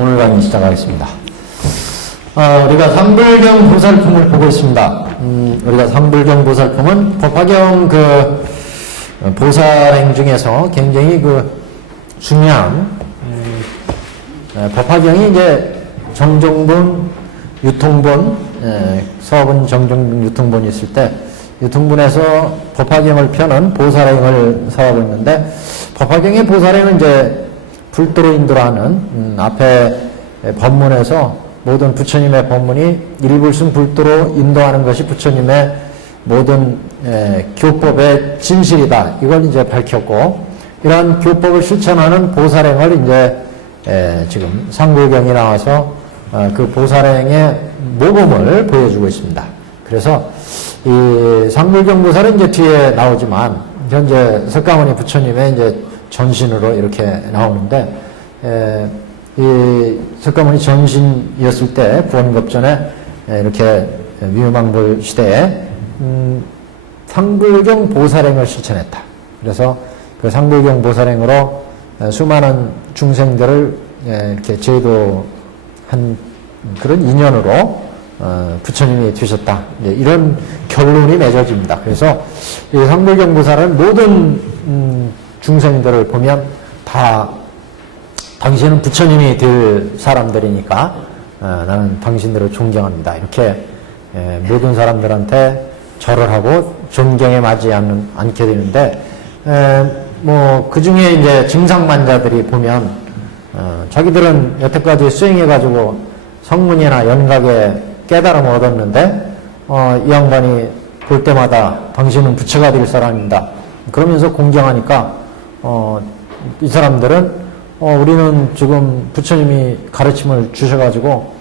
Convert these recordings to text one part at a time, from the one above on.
오늘 강의 시작하겠습니다. 우리가 상불경 보살품을 보고 있습니다. 우리가 상불경 보살품은 법화경 보살행 중에서 굉장히 중요한 법화경이 이제 정종본, 유통본, 서본, 정종본, 유통본이 있을 때 유통본에서 법화경을 펴는 보살행을 사하고 있는데, 법화경의 보살행은 이제 불도로 인도하는 앞에 법문에서 모든 부처님의 법문이 일불승 불도로 인도하는 것이 부처님의 모든 교법의 진실이다, 이걸 이제 밝혔고, 이러한 교법을 실천하는 보살행을 이제 지금 상불경이 나와서 그 보살행의 모범을 보여주고 있습니다. 그래서 이 상불경 보살은 이제 뒤에 나오지만 현재 석가모니 부처님의 이제 전신으로 이렇게 나오는데, 이 석가모니 전신이었을 때 구원급전에 이렇게 위유망불 시대에 상불경 보살행을 실천했다. 그래서 그 상불경 보살행으로 수많은 중생들을 이렇게 제도한 그런 인연으로 부처님이 되셨다, 이런 결론이 맺어집니다. 그래서 이 상불경 보살은 모든 중생들을 보면 다 당신은 부처님이 될 사람들이니까 나는 당신들을 존경합니다, 이렇게 모든 사람들한테 절을 하고 존경에 맞지 않게 되는데, 그 중에 이제 증상만자들이 보면 자기들은 여태까지 수행해가지고 성문이나 연각에 깨달음을 얻었는데, 이 양반이 볼 때마다 당신은 부처가 될 사람입니다, 그러면서 공경하니까 이 사람들은 우리는 지금 부처님이 가르침을 주셔가지고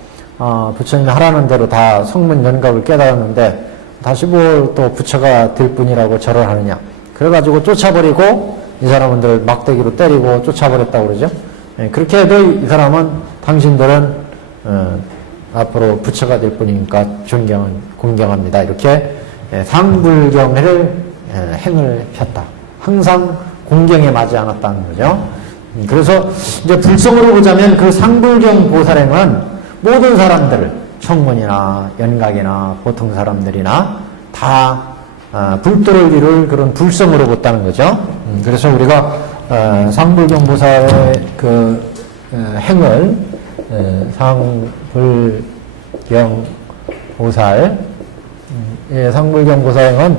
부처님이 하라는 대로 다 성문 연각을 깨달았는데 다시 뭘 또 부처가 될 뿐이라고 절을 하느냐, 그래가지고 쫓아버리고 이 사람들 막대기로 때리고 쫓아버렸다고 그러죠. 그렇게 해도 이 사람은 당신들은 앞으로 부처가 될 뿐이니까 공경합니다, 이렇게 상불경을 행을 폈다. 항상 공경에 맞지 않았다는 거죠. 그래서 이제 불성으로 보자면 그 상불경 보살행은 모든 사람들을, 청문이나 연각이나 보통 사람들이나 다 불도를 이룰 그런 불성으로 봤다는 거죠. 그래서 우리가 상불경 보살의 그 행을 상불경 보살, 상불경 보살행은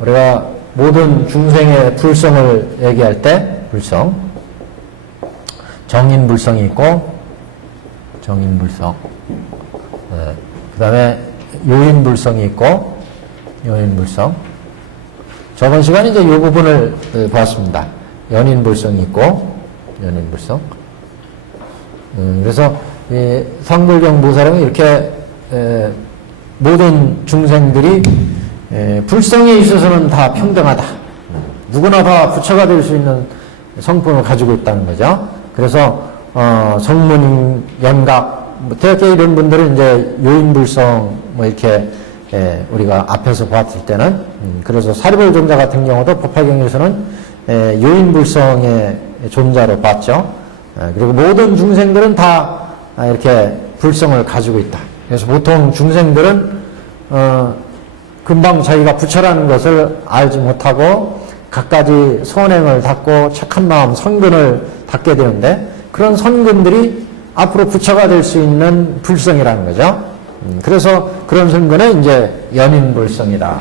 우리가 모든 중생의 불성을 얘기할 때 불성, 정인불성이 있고 정인불성, 그 다음에 요인불성이 있고 요인불성. 저번 시간에 이제 이 부분을 보았습니다. 연인불성이 있고 연인불성. 그래서 이 상불경 보살은 이렇게 모든 중생들이 불성에 있어서는 다 평등하다, 누구나 다 부처가 될 수 있는 성품을 가지고 있다는 거죠. 그래서 성문, 연각, 대개 이런 분들은 이제 요인불성 이렇게 우리가 앞에서 봤을 때는, 그래서 사리불 존자 같은 경우도 법화경에서는 요인불성의 존자로 봤죠. 그리고 모든 중생들은 다 이렇게 불성을 가지고 있다. 그래서 보통 중생들은 금방 자기가 부처라는 것을 알지 못하고 갖가지 선행을 닦고 착한 마음, 선근을 닦게 되는데, 그런 선근들이 앞으로 부처가 될 수 있는 불성이라는 거죠. 그래서 그런 선근은 이제 연인불성이다.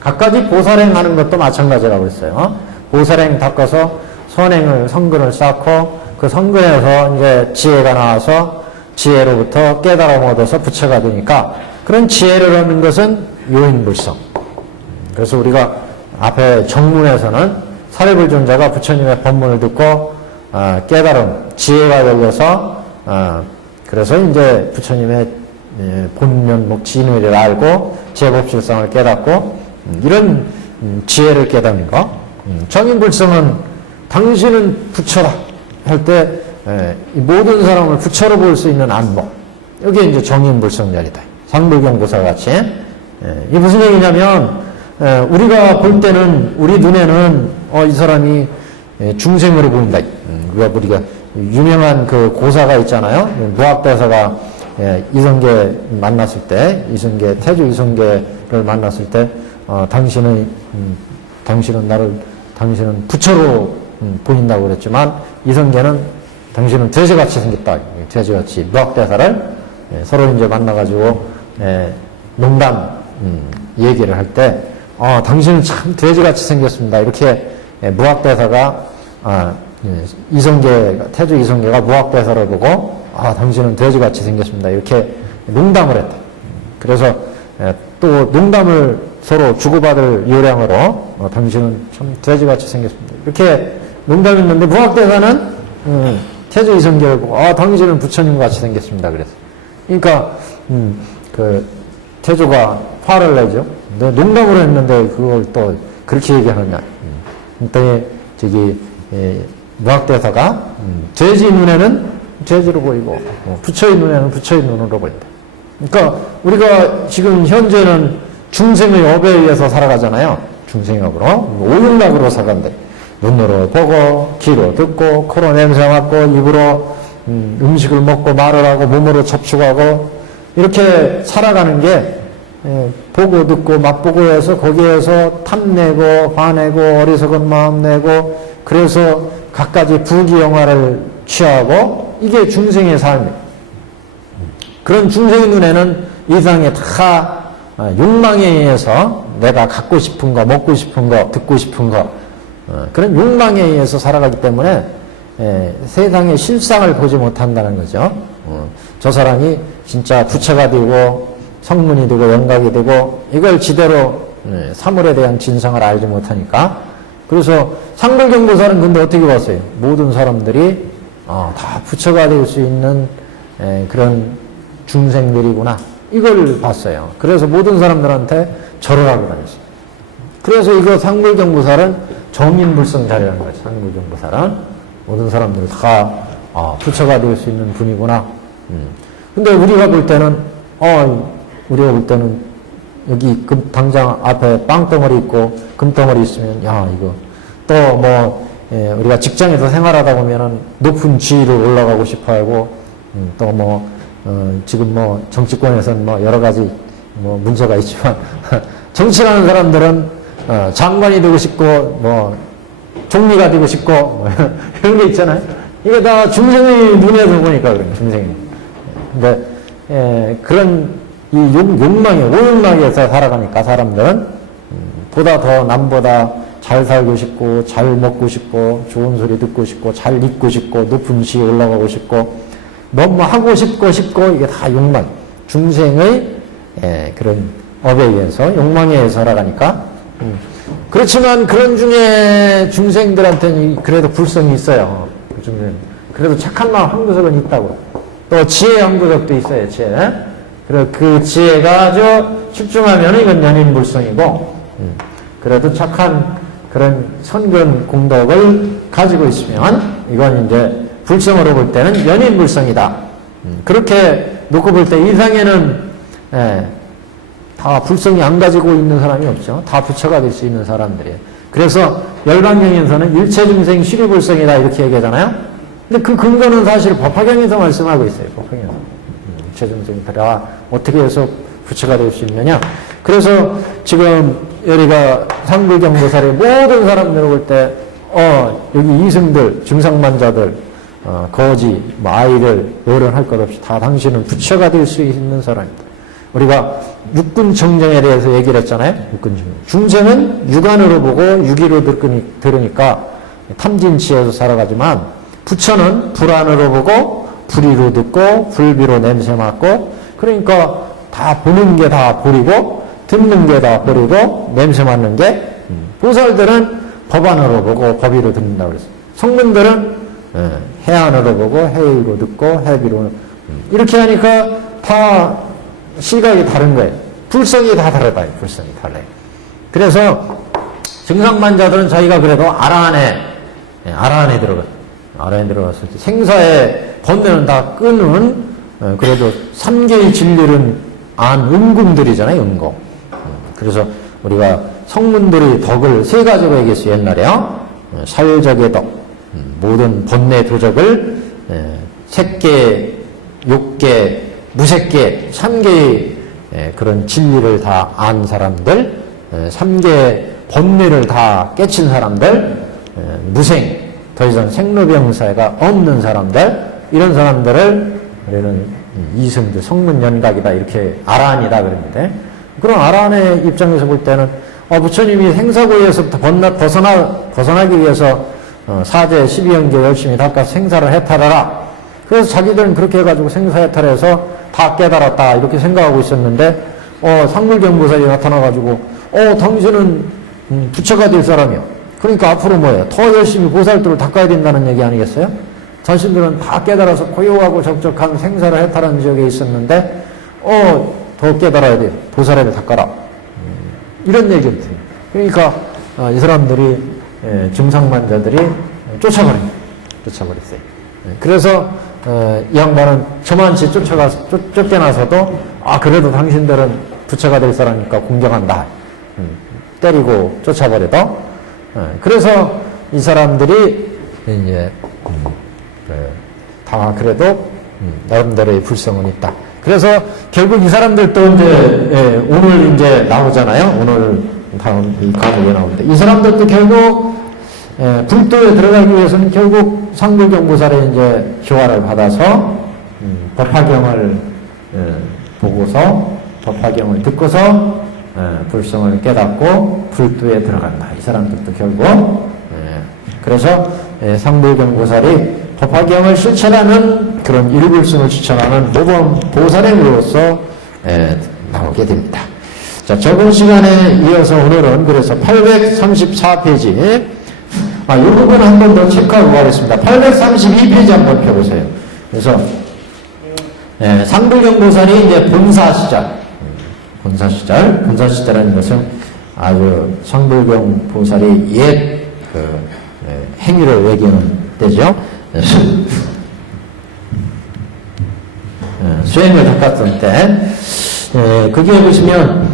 갖가지 보살행하는 것도 마찬가지라고 했어요. 보살행 닦아서 선행을, 선근을 쌓고 그 선근에서 이제 지혜가 나와서 지혜로부터 깨달음 얻어서 부처가 되니까, 그런 지혜를 얻는 것은 요인불성. 그래서 우리가 앞에 정문에서는 사리불 존자가 부처님의 법문을 듣고 깨달음, 지혜가 열려서 그래서 이제 부처님의 본면목 진의를 알고 제법실상을 깨닫고 이런 지혜를 깨닫는 거. 정인불성은 당신은 부처다 할 때 모든 사람을 부처로 볼 수 있는 안목, 여기에 이제 정인불성자리다. 상불경 보살 같이. 이게 무슨 얘기냐면, 우리가 볼 때는, 우리 눈에는 이 사람이 중생으로 보인다. 우리가 유명한 그 고사가 있잖아요. 무학대사가 이성계 만났을 때, 태조 이성계를 만났을 때, 당신은 부처로 보인다고 그랬지만, 이성계는 당신은 돼지같이 생겼다. 돼지같이. 무학대사를 서로 이제 만나가지고, 농담, 얘기를 할 때, 당신은 참 돼지같이 생겼습니다. 이렇게 무학대사가, 태조 이성계가 무학대사를 보고, 당신은 돼지같이 생겼습니다. 이렇게 농담을 했다. 그래서 또 농담을 서로 주고받을 요량으로, 당신은 참 돼지같이 생겼습니다. 이렇게 농담했는데, 무학대사는 태조 이성계를 보고, 당신은 부처님 같이 생겼습니다. 그래서. 그러니까, 태조가 화를 내죠. 너 농담으로 했는데 그걸 또 그렇게 얘기하느냐. 그랬더니 무학대사가 돼지 눈에는 돼지로 보이고 부처의 눈에는 부처의 눈으로 보인다. 그러니까 우리가 지금 현재는 중생의 업에 의해서 살아가잖아요. 중생의 업으로. 오육락으로 살아간대. 눈으로 보고 귀로 듣고 코로 냄새 맡고 입으로 음식을 먹고 말을 하고 몸으로 접촉하고 이렇게 살아가는 게 보고 듣고 맛보고 해서 거기에서 탐내고 화내고 어리석은 마음 내고 그래서 갖가지 부귀영화를 취하고 이게 중생의 삶이에요. 그런 중생의 눈에는 이 세상에 다 욕망에 의해서 내가 갖고 싶은 거, 먹고 싶은 거, 듣고 싶은 거 그런 욕망에 의해서 살아가기 때문에 세상의 실상을 보지 못한다는 거죠. 저 사람이 진짜 부처가 되고 성문이 되고 영각이 되고 이걸 지대로 사물에 대한 진상을 알지 못하니까 그래서 상불경보살은 근데 어떻게 봤어요? 모든 사람들이 다 부처가 될 수 있는 그런 중생들이구나 이걸 봤어요. 그래서 모든 사람들한테 절을 하고 다녔어요. 그래서 이거 상불경보살은 정인불성자리라는 거죠. 상불경보살은 모든 사람들이 다 부처가 될 수 있는 분이구나. 근데 우리가 볼 때는 여기 당장 앞에 빵덩어리 있고 금덩어리 있으면 이거 또 우리가 직장에서 생활하다 보면은 높은 지위를 올라가고 싶어 하고 또 지금 정치권에서는 여러 가지 문제가 있지만 정치하는 사람들은 장관이 되고 싶고 총리가 되고 싶고 이런 게 있잖아요. 이게 다 중생의 눈에서 보니까 그래요. 중생이. 근데 그런 이 욕망에 오욕망에서 살아가니까 사람들은 보다 더 남보다 잘 살고 싶고 잘 먹고 싶고 좋은 소리 듣고 싶고 잘 입고 싶고 높은 지에 올라가고 싶고 뭐 하고 싶고 이게 다 욕망 중생의 그런 업에 의해서 욕망에 의해서 살아가니까 그렇지만 그런 중에 중생들한테는 그래도 불성이 있어요. 그 중에 그래도 착한 마음 한 구석은 있다고. 또 지혜 한 구석도 있어요. 지혜. 그리고 그 지혜가 아주 출중하면 이건 연인불성이고 그래도 착한 그런 선근 공덕을 가지고 있으면 이건 이제 불성으로 볼 때는 연인불성이다. 그렇게 놓고 볼 때 이상에는 다 불성이 안 가지고 있는 사람이 없죠. 다 부처가 될 수 있는 사람들이에요. 그래서 열반경에서는 일체중생 실의불성이다 이렇게 얘기하잖아요. 근데 그 근거는 사실 법화경에서 말씀하고 있어요. 법화경에서. 일체중생이 다 어떻게 해서 부처가 될 수 있느냐. 그래서 지금 여기가 상불경보살의 모든 사람들을 볼 때 여기 이승들, 중상만자들, 거지, 아이들, 어른할 것 없이 다 당신은 부처가 될 수 있는 사람입니다. 우리가 육군정정에 대해서 얘기를 했잖아요. 육군정정. 중생은 육안으로 보고 유기로 들으니까 탐진치에서 살아가지만 부처는 불안으로 보고 불의로 듣고 불비로 냄새 맡고 그러니까 다 보는 게 다 보리고 듣는 게 다 보리고 냄새 맡는 게 보살들은 법안으로 보고 법의로 듣는다고 그랬어요. 성문들은 해안으로 보고 해의로 듣고 해비로 이렇게 하니까 다 시각이 다른 거예요. 불성이 다 다르다. 불성이 달라요. 그래서 증상만자들은 자기가 그래도 아라한에 들어가요. 아라한에 들어갔을 때 생사의 번뇌는 다 끊은 그래도 삼계의 진리는 안 음궁들이잖아요. 음궁. 그래서 우리가 성문들의 덕을 세 가지로 얘기했어요. 옛날에요. 사유적의 덕, 모든 번뇌 도적을 색계, 욕계, 무색계, 삼계의 그런 진리를 다 안 사람들, 삼계 본뇌를 다 깨친 사람들, 무생, 더 이상 생로병사가 없는 사람들, 이런 사람들을 우리는 이승주, 성문연각이다, 이렇게 아란이다 그럽니다. 그럼 아란의 입장에서 볼 때는 부처님이 생사고에서부터 벗어나기 위해서 사제 12연계 열심히 닦아서 생사를 해탈하라. 그래서 자기들은 그렇게 해가지고 생사 해탈해서 다 깨달았다 이렇게 생각하고 있었는데 상불경보살이 나타나가지고 당신은 부처가 될 사람이요. 그러니까 앞으로 뭐예요? 더 열심히 보살도를 닦아야 된다는 얘기 아니겠어요? 자신들은 다 깨달아서 고요하고 적적한 생사를 해탈한 지역에 있었는데 더 깨달아야 돼요. 보살을 닦아라. 이런 얘기입니다. 그러니까 이 사람들이 증상만자들이 쫓아버렸어요. 그래서 이 양반은 저만치 쫓겨나서도 그래도 당신들은 부처가 될 사람이니까 공경한다. 때리고 쫓아버려도 그래서 이 사람들이 이제 다 그래도 나름대로의 불성은 있다. 그래서 결국 이 사람들도 이제 오늘 이제 나오잖아요. 오늘 다음 이 과목에 나오는데 이 사람들도 결국 불도에 들어가기 위해서는 결국 상불경보살의 이제 교화를 받아서 법화경을 보고서 법화경을 듣고서 불성을 깨닫고 불도에 들어간다. 이 사람들도 결국 그래서 상불경보살이 법화경을 실천하는 그런 일불승을 추천하는 모범 보살행으로서 나오게 됩니다. 자, 저번 시간에 이어서 오늘은 그래서 834페이지 이 부분 한 번 더 체크하고 가겠습니다. 832페이지 한번 펴보세요. 그래서 상불경보살이 이제 본사 시절이라는 것은 아주 상불경보살이 옛 행위를 얘기하는 때죠. 수행을 닦았던 때, 그게 보시면,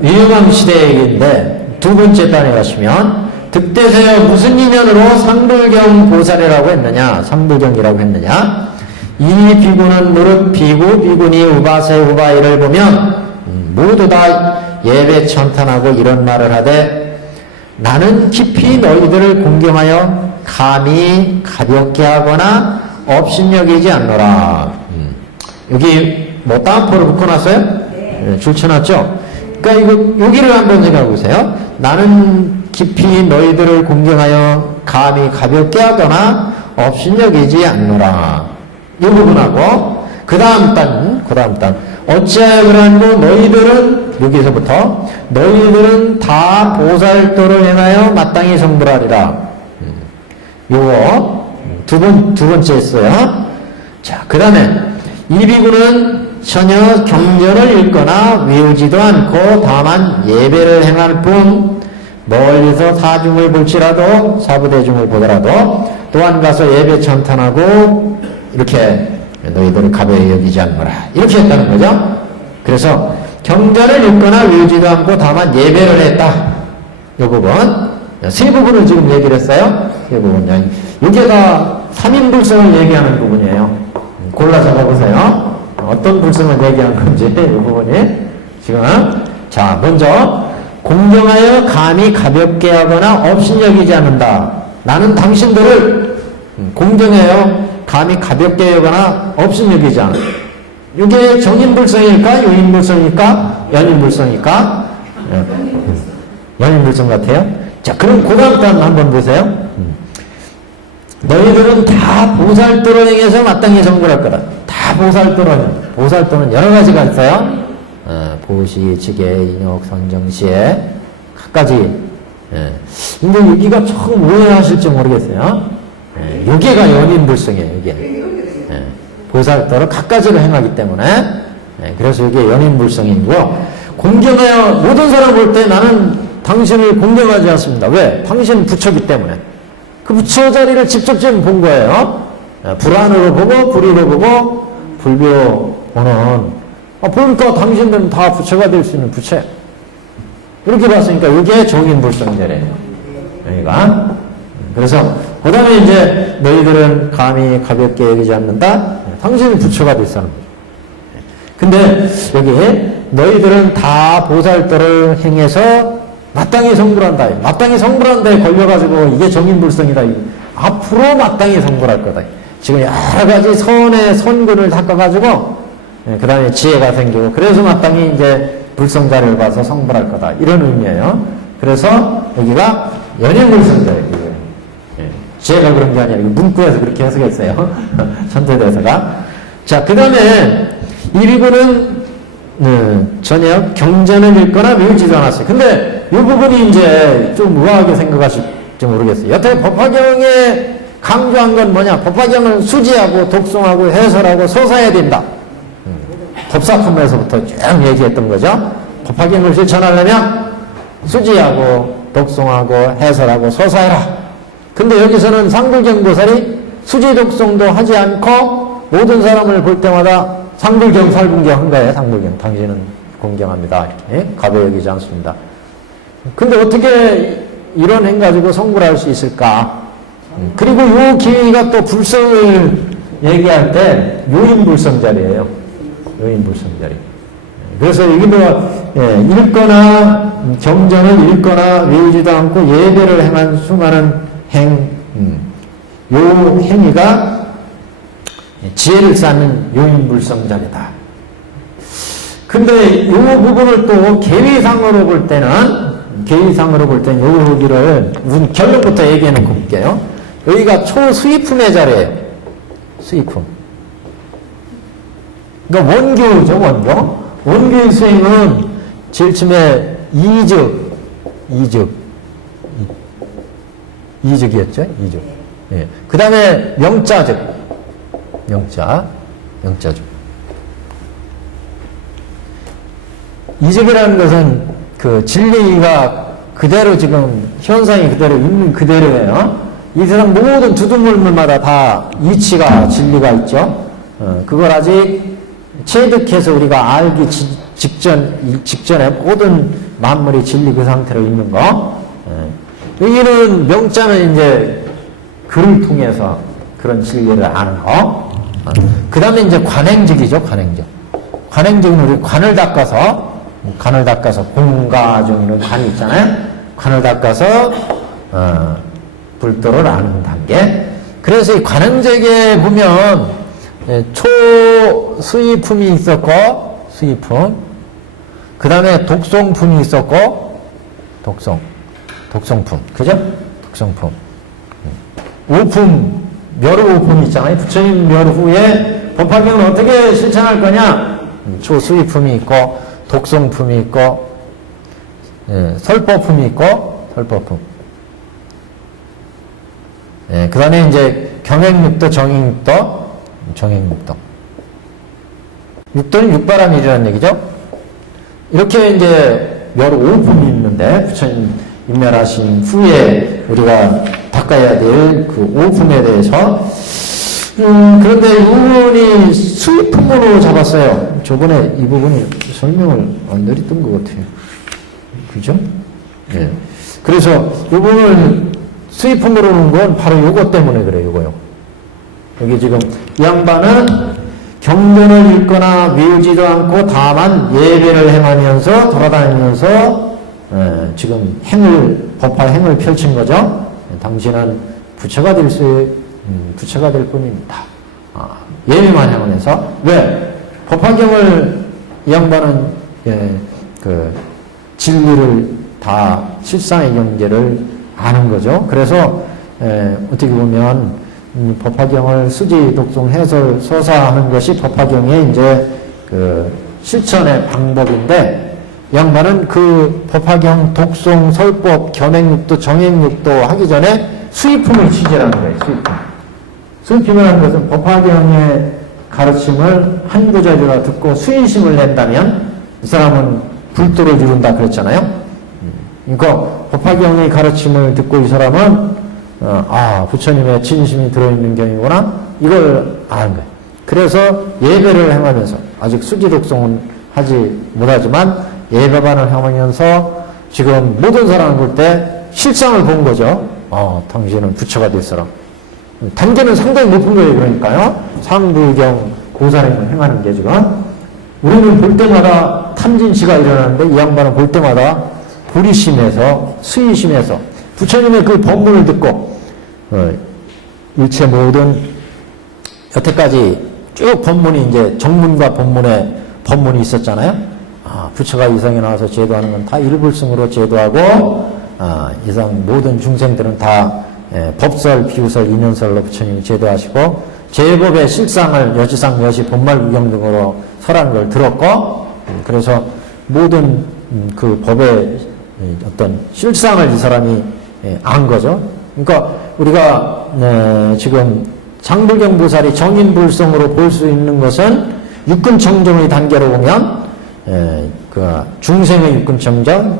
위영왕 시대인데, 두 번째 단에 가시면, 득대세여 무슨 인연으로 상불경 보살이라고 했느냐, 상불경이라고 했느냐, 이 비구는 무릇 비구니 우바세 우바이를 보면, 모두 다 예배 천탄하고 이런 말을 하되, 나는 깊이 너희들을 공경하여 감히 가볍게 하거나 업신여기지 않노라. 여기 뭐 따옴표를 묶어놨어요? 네. 줄쳐놨죠? 그러니까 여기를 한번 생각해 보세요. 나는 깊이 너희들을 공경하여 감히 가볍게 하거나 업신여기지 않노라. 이 부분하고 그 다음 단 어찌하여 그러는고 너희들은 여기서부터 너희들은 다 보살도를 행하여 마땅히 성불하리라. 요거 두 번째 했어요. 자, 그 다음에 이 비구는 전혀 경전을 읽거나 외우지도 않고 다만 예배를 행할 뿐 멀리서 사중을 볼지라도 사부대중을 보더라도 또한 가서 예배 천탄하고 이렇게 너희들을 가벼이 여기지 않노라 이렇게 했다는 거죠. 그래서 경전을 읽거나 외우지도 않고 다만 예배를 했다. 이 부분 세 부분을 지금 얘기를 했어요. 세 부분. 이게 다 3인 불성을 얘기하는 부분이에요. 골라 적어보세요. 어떤 불성을 얘기한 건지, 이 부분이. 지금. 자, 먼저, 공경하여 감히 가볍게 하거나 업신여기지 않는다. 나는 당신들을 공경하여 감히 가볍게 하거나 업신여기지 않는다. 이게 정인불성일까? 요인불성일까? 연인불성일까? 연인불성 같아요? 자, 그럼 그 다음 단 한번 보세요. 너희들은 다 보살도를 행해서 마땅히 성불할 거다. 다 보살도는 여러 가지가 있어요. 보시, 지계, 인욕, 선정시에 각가지. 근데 여기가 조금 오해하실지 모르겠어요. 여기가 연인불성이에요. 여기. 보살도를 각가지로 행하기 때문에 그래서 이게 연인불성이고 공경하여 모든 사람 볼 때 나는 당신을 공경하지 않습니다. 왜? 당신은 부처기 때문에. 그 부처 자리를 직접 지금 본 거예요. 불안으로 보고 불의로 보고 불교는 보니까 당신들은 다 부처가 될 수 있는 부처예요. 이렇게 봤으니까 이게 정인불성자래요. 여기가. 그래서 그 다음에 이제 너희들은 감히 가볍게 여기지 않는다. 당신이 부처가 됐다는 거죠. 근데 여기 너희들은 다 보살도를 행해서 마땅히 성불한다. 마땅히 성불한다에 걸려가지고 이게 정인불성이다. 앞으로 마땅히 성불할 거다. 지금 여러 가지 선의 선근을 닦아가지고 그 다음에 지혜가 생기고 그래서 마땅히 이제 불성자를 봐서 성불할 거다. 이런 의미예요. 그래서 여기가 연행불성자예요. 제가 그런 게 아니라 문구에서 그렇게 해석했어요. 천태대사가. 자, 그 다음에 이 비구는 전혀 경전을 읽거나 외우지도 않았어요. 근데 이 부분이 이제 좀 우아하게 생각하실지 모르겠어요. 여태 법화경에 강조한 건 뭐냐? 법화경을 수지하고 독송하고 해설하고 소사해야 된다. 법사품에서부터 쭉 얘기했던 거죠. 법화경을 실천하려면 수지하고 독송하고 해설하고 소사해라. 근데 여기서는 상불경보살이 수지 독송도 하지 않고 모든 사람을 볼 때마다 상불경 살분경 한 거예요. 상불경. 당신은 공경합니다. 이렇게 가벼 여기지 않습니다. 근데 어떻게 이런 행 가지고 성불할 수 있을까? 그리고 요 기회가 또 불성을 얘기할 때 요인불성자리예요. 요인불성자리. 그래서 여기 읽거나 경전을 읽거나 외우지도 않고 예배를 행한 수많은 요 행위가 지혜를 쌓는 요인불성자리다. 근데 요 부분을 또 계위상으로 볼 때는 여기를 우선 결론부터 얘기해 놓고 볼게요. 여기가 초수의품의 자리예요. 수의품. 그러니까 원교죠, 원교. 원교의 수행은 제일 처음에 이적이었죠? 이적. 예. 그 다음에 명자적. 명자적. 이적이라는 것은 그 진리가 그대로 지금 현상이 그대로 있는 그대로예요. 이 세상 모든 두두물물마다 다 이치가 진리가 있죠. 그걸 아직 체득해서 우리가 알기 직전에 모든 만물이 진리 그 상태로 있는 거. 여기는 명자는 이제 글을 통해서 그런 진리를 아는 거. 그 다음에 이제 관행적이죠, 관행적. 관행적은 우리 관을 닦아서 공가중이는 관이 있잖아요. 관을 닦아서 불도를 아는 단계. 그래서 이 관행적에 보면 초수의품이 있었고 수의품. 그 다음에 독송품이 있었고 독송품. 그죠? 독송품. 오품, 멸후 오품이 있잖아요. 부처님 멸 후에 법화경을 어떻게 실천할 거냐? 초수의품이 있고 독송품이 있고 설법품이 있고 설법품. 그 다음에 이제 경행육도, 정행육도. 육도는 육바람이라는 얘기죠. 이렇게 이제 여러 오품이 있는데 부처님 인멸하신 후에 우리가 닦아야 될 그 오품에 대해서 그런데 이 부분이 수의품으로 잡았어요. 저번에 이 부분이 설명을 안 드렸던 것 같아요. 그죠? 예. 그래서 이 부분을 수의품으로 놓은 건 바로 요거 때문에 그래요. 요거요. 여기 지금 이 양반은 경전을 읽거나 외우지도 않고 다만 예배를 행하면서 돌아다니면서 지금 법화 행을 펼친 거죠. 당신은 부처가 될 뿐입니다. 예배만 행하면서 왜 법화경을 이 양반은 그 진리를 다 실상의 경계를 아는 거죠. 그래서 어떻게 보면 법화경을 수지, 독송, 해설, 서사하는 것이 법화경의 이제 그 실천의 방법인데 이 양반은 그 법화경, 독송, 설법, 견행육도, 정행육도 하기 전에 수의품을 취재하는 거예요. 수의품이라는 것은 법화경의 가르침을 한 구절이라 듣고 수인심을 낸다면 이 사람은 불도를 이룬다 그랬잖아요. 그러니까 법화경의 가르침을 듣고 이 사람은 부처님의 진심이 들어있는 경이구나 이걸 아는 거예요. 그래서 예배를 행하면서 아직 수지 독송은 하지 못하지만 예배반을 행하면서 지금 모든 사람을 볼 때 실상을 본 거죠. 당신은 부처가 됐어라. 단계는 상당히 높은 거예요. 그러니까요. 상불경 보살행을 행하는 게 지금. 우리는 볼 때마다 탐진치가 일어나는데 이 양반은 볼 때마다 불이심에서 수의심에서 부처님의 그 법문을 듣고 일체 모든 여태까지 쭉 법문이 이제 정문과 법문이 있었잖아요. 부처가 이상에 나와서 제도하는 건 다 일불승으로 제도하고 이상 모든 중생들은 다 법설, 비유설, 인연설로 부처님이 제도하시고 제법의 실상을 여지상, 여시, 본말, 구경 등으로 설하는 걸 들었고 그래서 모든 그 법의 어떤 실상을 이 사람이 안 거죠. 그러니까 우리가 지금 장불경 보살이 정인불성으로 볼 수 있는 것은 육근청정의 단계로 보면 그 중생의 육근청정,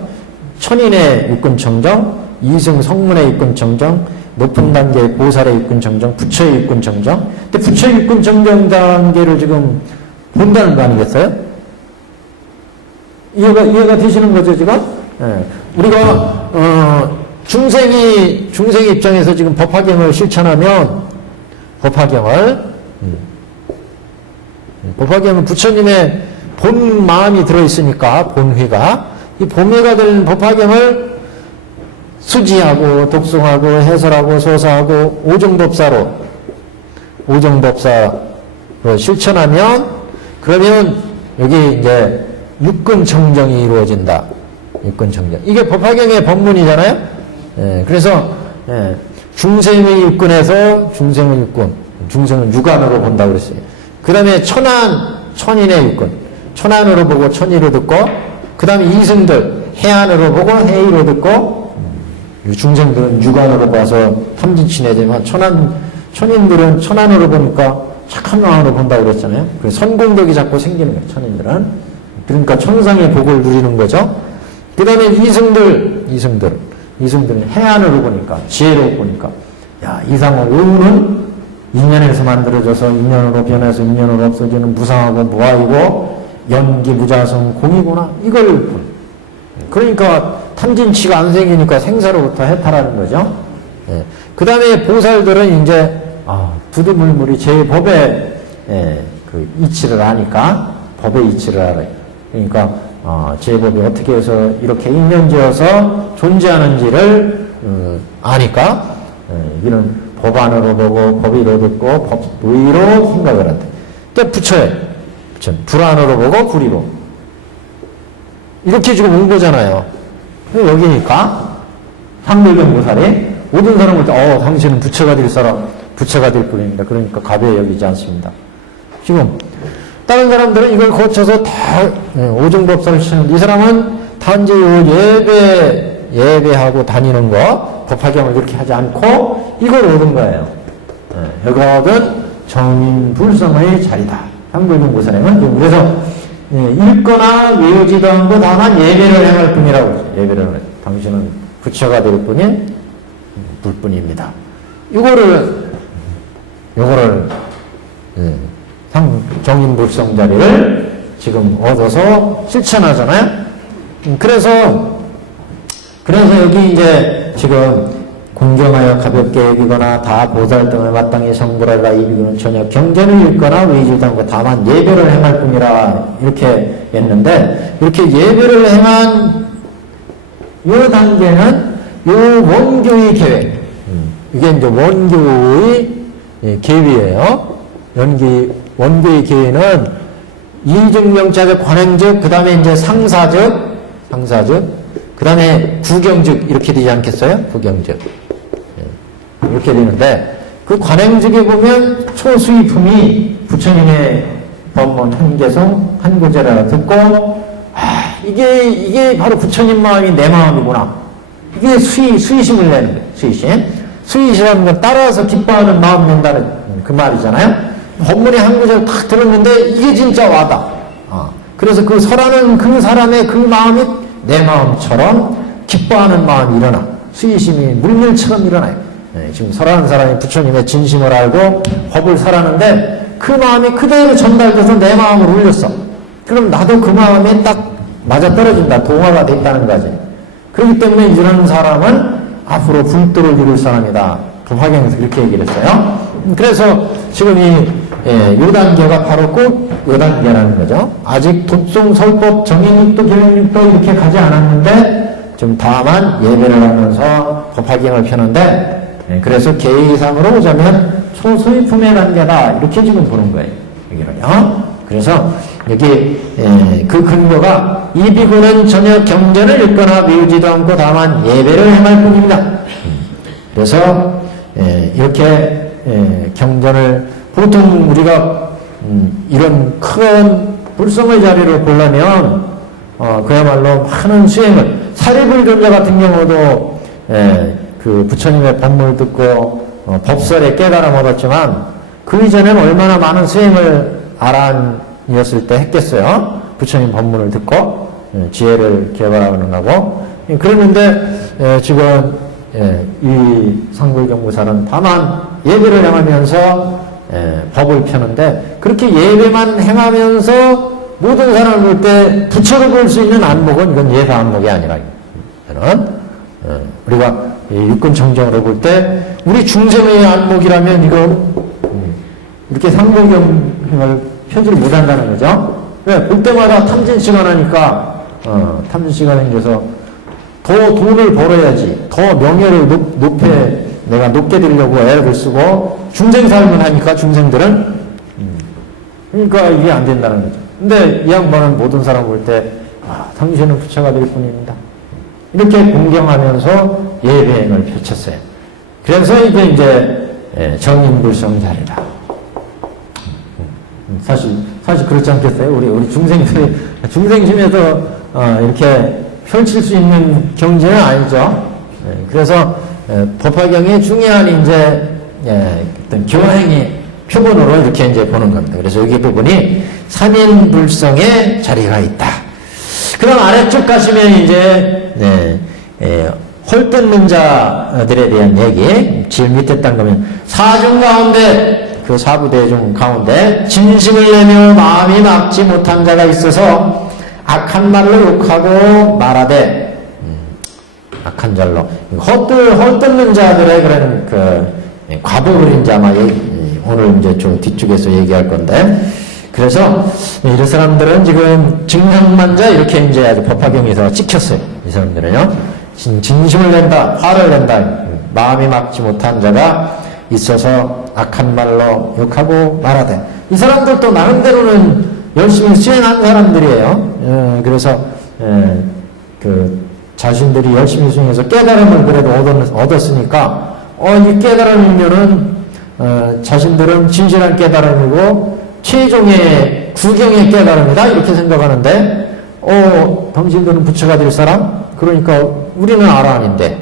천인의 육근청정, 이승 성문의 육근청정, 높은 단계의 보살의 육근청정, 부처의 육근청정. 근데 부처의 육근청정 단계를 지금 본다는 거 아니겠어요? 이해가 되시는 거죠, 지금? 우리가, 중생의 입장에서 지금 법화경을 실천하면, 법화경은 부처님의 본 마음이 들어있으니까, 본휘가, 이 본휘가 될 법화경을 수지하고, 독송하고, 해설하고, 소사하고, 오정법사로 실천하면, 그러면 여기 이제 육근청정이 이루어진다. 육근청정. 이게 법화경의 법문이잖아요? 그래서, 중생의 육근에서 중생의 육근, 중생은 육안으로 본다고 그랬어요. 그 다음에 천인의 육근, 천안으로 보고 천의로 듣고, 그 다음에 이승들, 해안으로 보고 해의로 듣고, 중생들은 육안으로 봐서 탐진치내지만 천인들은 천안으로 보니까 착한 마음으로 본다고 그랬잖아요. 그래서 선공덕이 자꾸 생기는 거예요, 천인들은. 그러니까 천상의 복을 누리는 거죠. 그 다음에 이승들은 해안으로 보니까, 지혜로 보니까, 야, 이상한 의는 인연에서 만들어져서 인연으로 변해서 인연으로 없어지는 무상하고 무아이고 연기 무자성 공이구나. 이걸 본. 그러니까 탐진치가 안 생기니까 생사로부터 해탈하는 거죠. 그 다음에 보살들은 이제 두두물물이 제법의 그 이치를 아니까 법의 이치를 알아요. 그러니까 제법이 어떻게 해서 이렇게 인연지어서 존재하는지를 아니까 이는 법 안으로 보고 법의로 듣고 법의로 생각을 한다. 또 부처는 불 안으로 보고 불의로 이렇게 지금 온 거잖아요. 여기니까 상불경 보살이 모든 사람을 당신은 부처가 될 사람, 부처가 될 뿐입니다. 그러니까 가벼이 여기지 않습니다. 지금 다른 사람들은 이걸 거쳐서 다 오정법사를 치는데 이 사람은 단지 예배하고 다니는 거, 법화경을 이렇게 하지 않고 이걸 얻은 거예요. 이거 얻은 정인불성의 자리다. 상불경 보살은 그래서 읽거나 외우지도 않고 다만 예배를 행할 뿐이라고. 예배를 해. 당신은 부처가 될 뿐인 불뿐입니다. 이거를 정인불성 자리를 지금 얻어서 실천하잖아요. 그래서 여기 이제 지금 공경하여 가볍게 여기거나 다 보살 등을 마땅히 성불하라 이비고는 전혀 경전을 읽거나 외지도 않고 다만 예배를 행할 뿐이라 이렇게 했는데 이렇게 예배를 행한 이 단계는 이 원교의 계획 이게 이제 원교의 계위예요. 원교의 계위는 이증명자적 관행즉 그 다음에 이제 상사즉 그 다음에 구경즉 이렇게 되지 않겠어요? 구경즉 이렇게 되는데 그 관행즉에 보면 초수의품이 부처님의 법문 한개성 한구제라 듣고 이게 바로 부처님 마음이 내 마음이구나. 이게 수의심을 내는 거예요. 수의심이라는 건 따라서 기뻐하는 마음 낸다는 그 말이잖아요. 법문의 한 구절을 탁 들었는데 이게 진짜 와다. 그래서 그 설하는 그 사람의 그 마음이 내 마음처럼 기뻐하는 마음이 일어나. 수의심이 물밀처럼 일어나요. 지금 설하는 사람이 부처님의 진심을 알고 법을 설하는데 그 마음이 그대로 전달돼서 내 마음을 울렸어. 그럼 나도 그 마음에 딱 맞아떨어진다. 동화가 됐다는 거지. 그렇기 때문에 이런 사람은 앞으로 불도를 이룰 사람이다. 법화경에서 그렇게 얘기를 했어요. 그래서 지금 이 요단계가 바로 꼭 요단계라는 거죠. 아직 독송, 설법, 정인육도, 계명육도 이렇게 가지 않았는데 지금 다만 예배를 하면서 법화경을 펴는데 그래서 계의상으로 보자면 초수의품의 단계다. 이렇게 지금 보는 거예요. 여기는요. 그래서 여기 그 근거가 이 비구는 전혀 경전을 읽거나 배우지도 않고 다만 예배를 행할 뿐입니다. 그래서 이렇게 경전을 보통 우리가 이런 큰 불성의 자리를 보려면 그야말로 많은 수행을 사리불존자 같은 경우도 그 부처님의 법문을 듣고 법설에 깨달음 얻었지만 그 이전에는 얼마나 많은 수행을 아란이었을 때 했겠어요. 부처님 법문을 듣고 지혜를 개발하는 거고 그러는데 지금 이 상불경부사는 다만 예배를 행하면서 법을 펴는데 그렇게 예배만 행하면서 모든 사람을 볼 때 부처를 볼 수 있는 안목은 이건 예사 안목이 아니라 저는 우리가 육군 청정으로 볼 때 우리 중생의 안목이라면 이거 이렇게 상불경을 펴지를 못한다는 거죠. 왜? 볼 때마다 탐진시간 하니까 탐진시간 생겨서 더 돈을 벌어야지 더 명예를 내가 높게 되려고 애를 쓰고 중생 삶을 하니까 중생들은 그러니까 이게 안 된다는 거죠. 근데 이 양반은 모든 사람 볼 때 당신은 부처가 될 뿐입니다. 이렇게 공경하면서 예배행을 펼쳤어요. 그래서 이게 이제 정인불성 자리다. 사실 그렇지 않겠어요? 우리 중생들이 중생 중에서 이렇게 펼칠 수 있는 경지는 아니죠. 그래서 법화경의 중요한 이제 어떤 교행의 표본으로 이렇게 이제 보는 겁니다. 그래서 여기 부분이 삼인불성의 자리가 있다. 그럼 아래쪽 가시면 이제 헐뜯는 자들에 대한 얘기, 제일 밑에 딴 거면 사중 가운데 그 사부대중 가운데 진심을 내며 마음이 막지 못한 자가 있어서 악한 말로 욕하고 말하되 악한 잘로 헐뜯는 자들의 그런 그 과보그린 자마 오늘 이제 좀 뒤쪽에서 얘기할 건데 그래서 이런 사람들은 지금 증상만자 이렇게 이제 아주 법화경에서 찍혔어요. 이 사람들은요 진심을 낸다 화를 낸다 마음이 막지 못한 자가 있어서 악한 말로 욕하고 말하되 이 사람들도 나름대로는 열심히 수행한 사람들이에요. 그래서 그 자신들이 열심히 수행해서 깨달음을 그래도 얻었으니까 이 깨달음이면은 자신들은 진실한 깨달음이고 최종의 구경의 깨달음이다 이렇게 생각하는데 당신들은 부처가 될 사람? 그러니까 우리는 아라한인데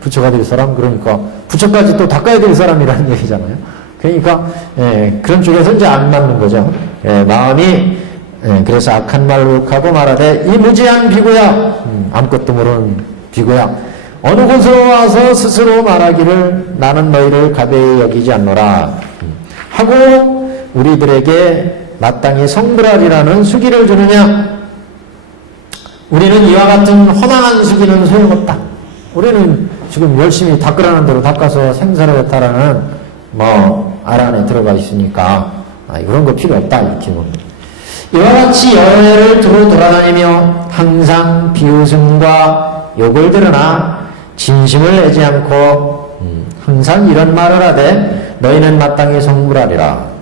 부처가 될 사람? 그러니까 부처까지 또 닦아야 될 사람이라는 얘기잖아요. 그러니까 그런 쪽에서 이제 안 맞는 거죠. 마음이 그래서 악한 말로 욕하고 말하되 이 무지한 비구야 아무것도 모르는 비구야 어느 곳으로 와서 스스로 말하기를 나는 너희를 가벼이 여기지 않노라 하고 우리들에게 마땅히 성불하리라는 수기를 주느냐. 우리는 이와 같은 허망한 수기는 소용없다. 우리는 지금 열심히 닦으라는 대로 닦아서 생사를 해탈하는 알 안에 들어가 있으니까 그런 거 필요 없다 이렇게 봅니다. 이와 같이 여러 해를 두루 돌아다니며 항상 비웃음과 욕을 드러나 진심을 내지 않고 항상 이런 말을 하되 너희는 마땅히 성불하리라.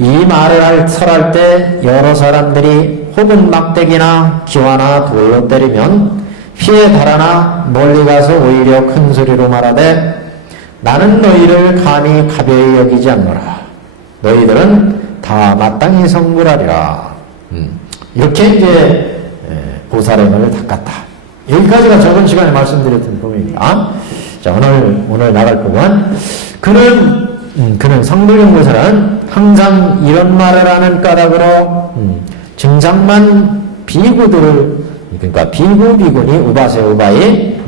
이 말을 설할 때 여러 사람들이 혹은 막대기나 기와나 돌로 때리면 피해 달아나 멀리 가서 오히려 큰 소리로 말하되 나는 너희를 감히 가벼이 여기지 않노라. 너희들은 다 마땅히 성불하리라. 이렇게 이제 보살행을 닦았다. 여기까지가 저번 시간에 말씀드렸던 부분입니다. 자, 오늘 나갈 부분. 그는 상불경보살은 항상 이런 말을 하는 까닭으로 증상만 비구들을 그러니까 비구비구니 우바세-우바이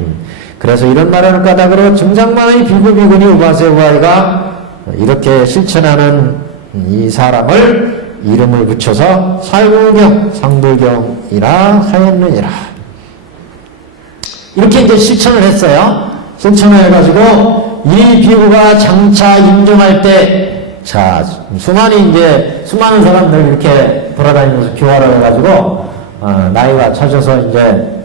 그래서 이런 말을 하는 까닭으로 증상만의 비구비구니 우바세-우바이가 이렇게 실천하는 이 사람을 이름을 붙여서 살불경, 상불경이라 하였느니라. 이렇게 이제 실천을 했어요. 실천을 해가지고 이 비구가 장차 임종할 때, 자, 수많은 사람들 이렇게 돌아다니면서 교화를 해가지고, 나이가 차셔서 이제,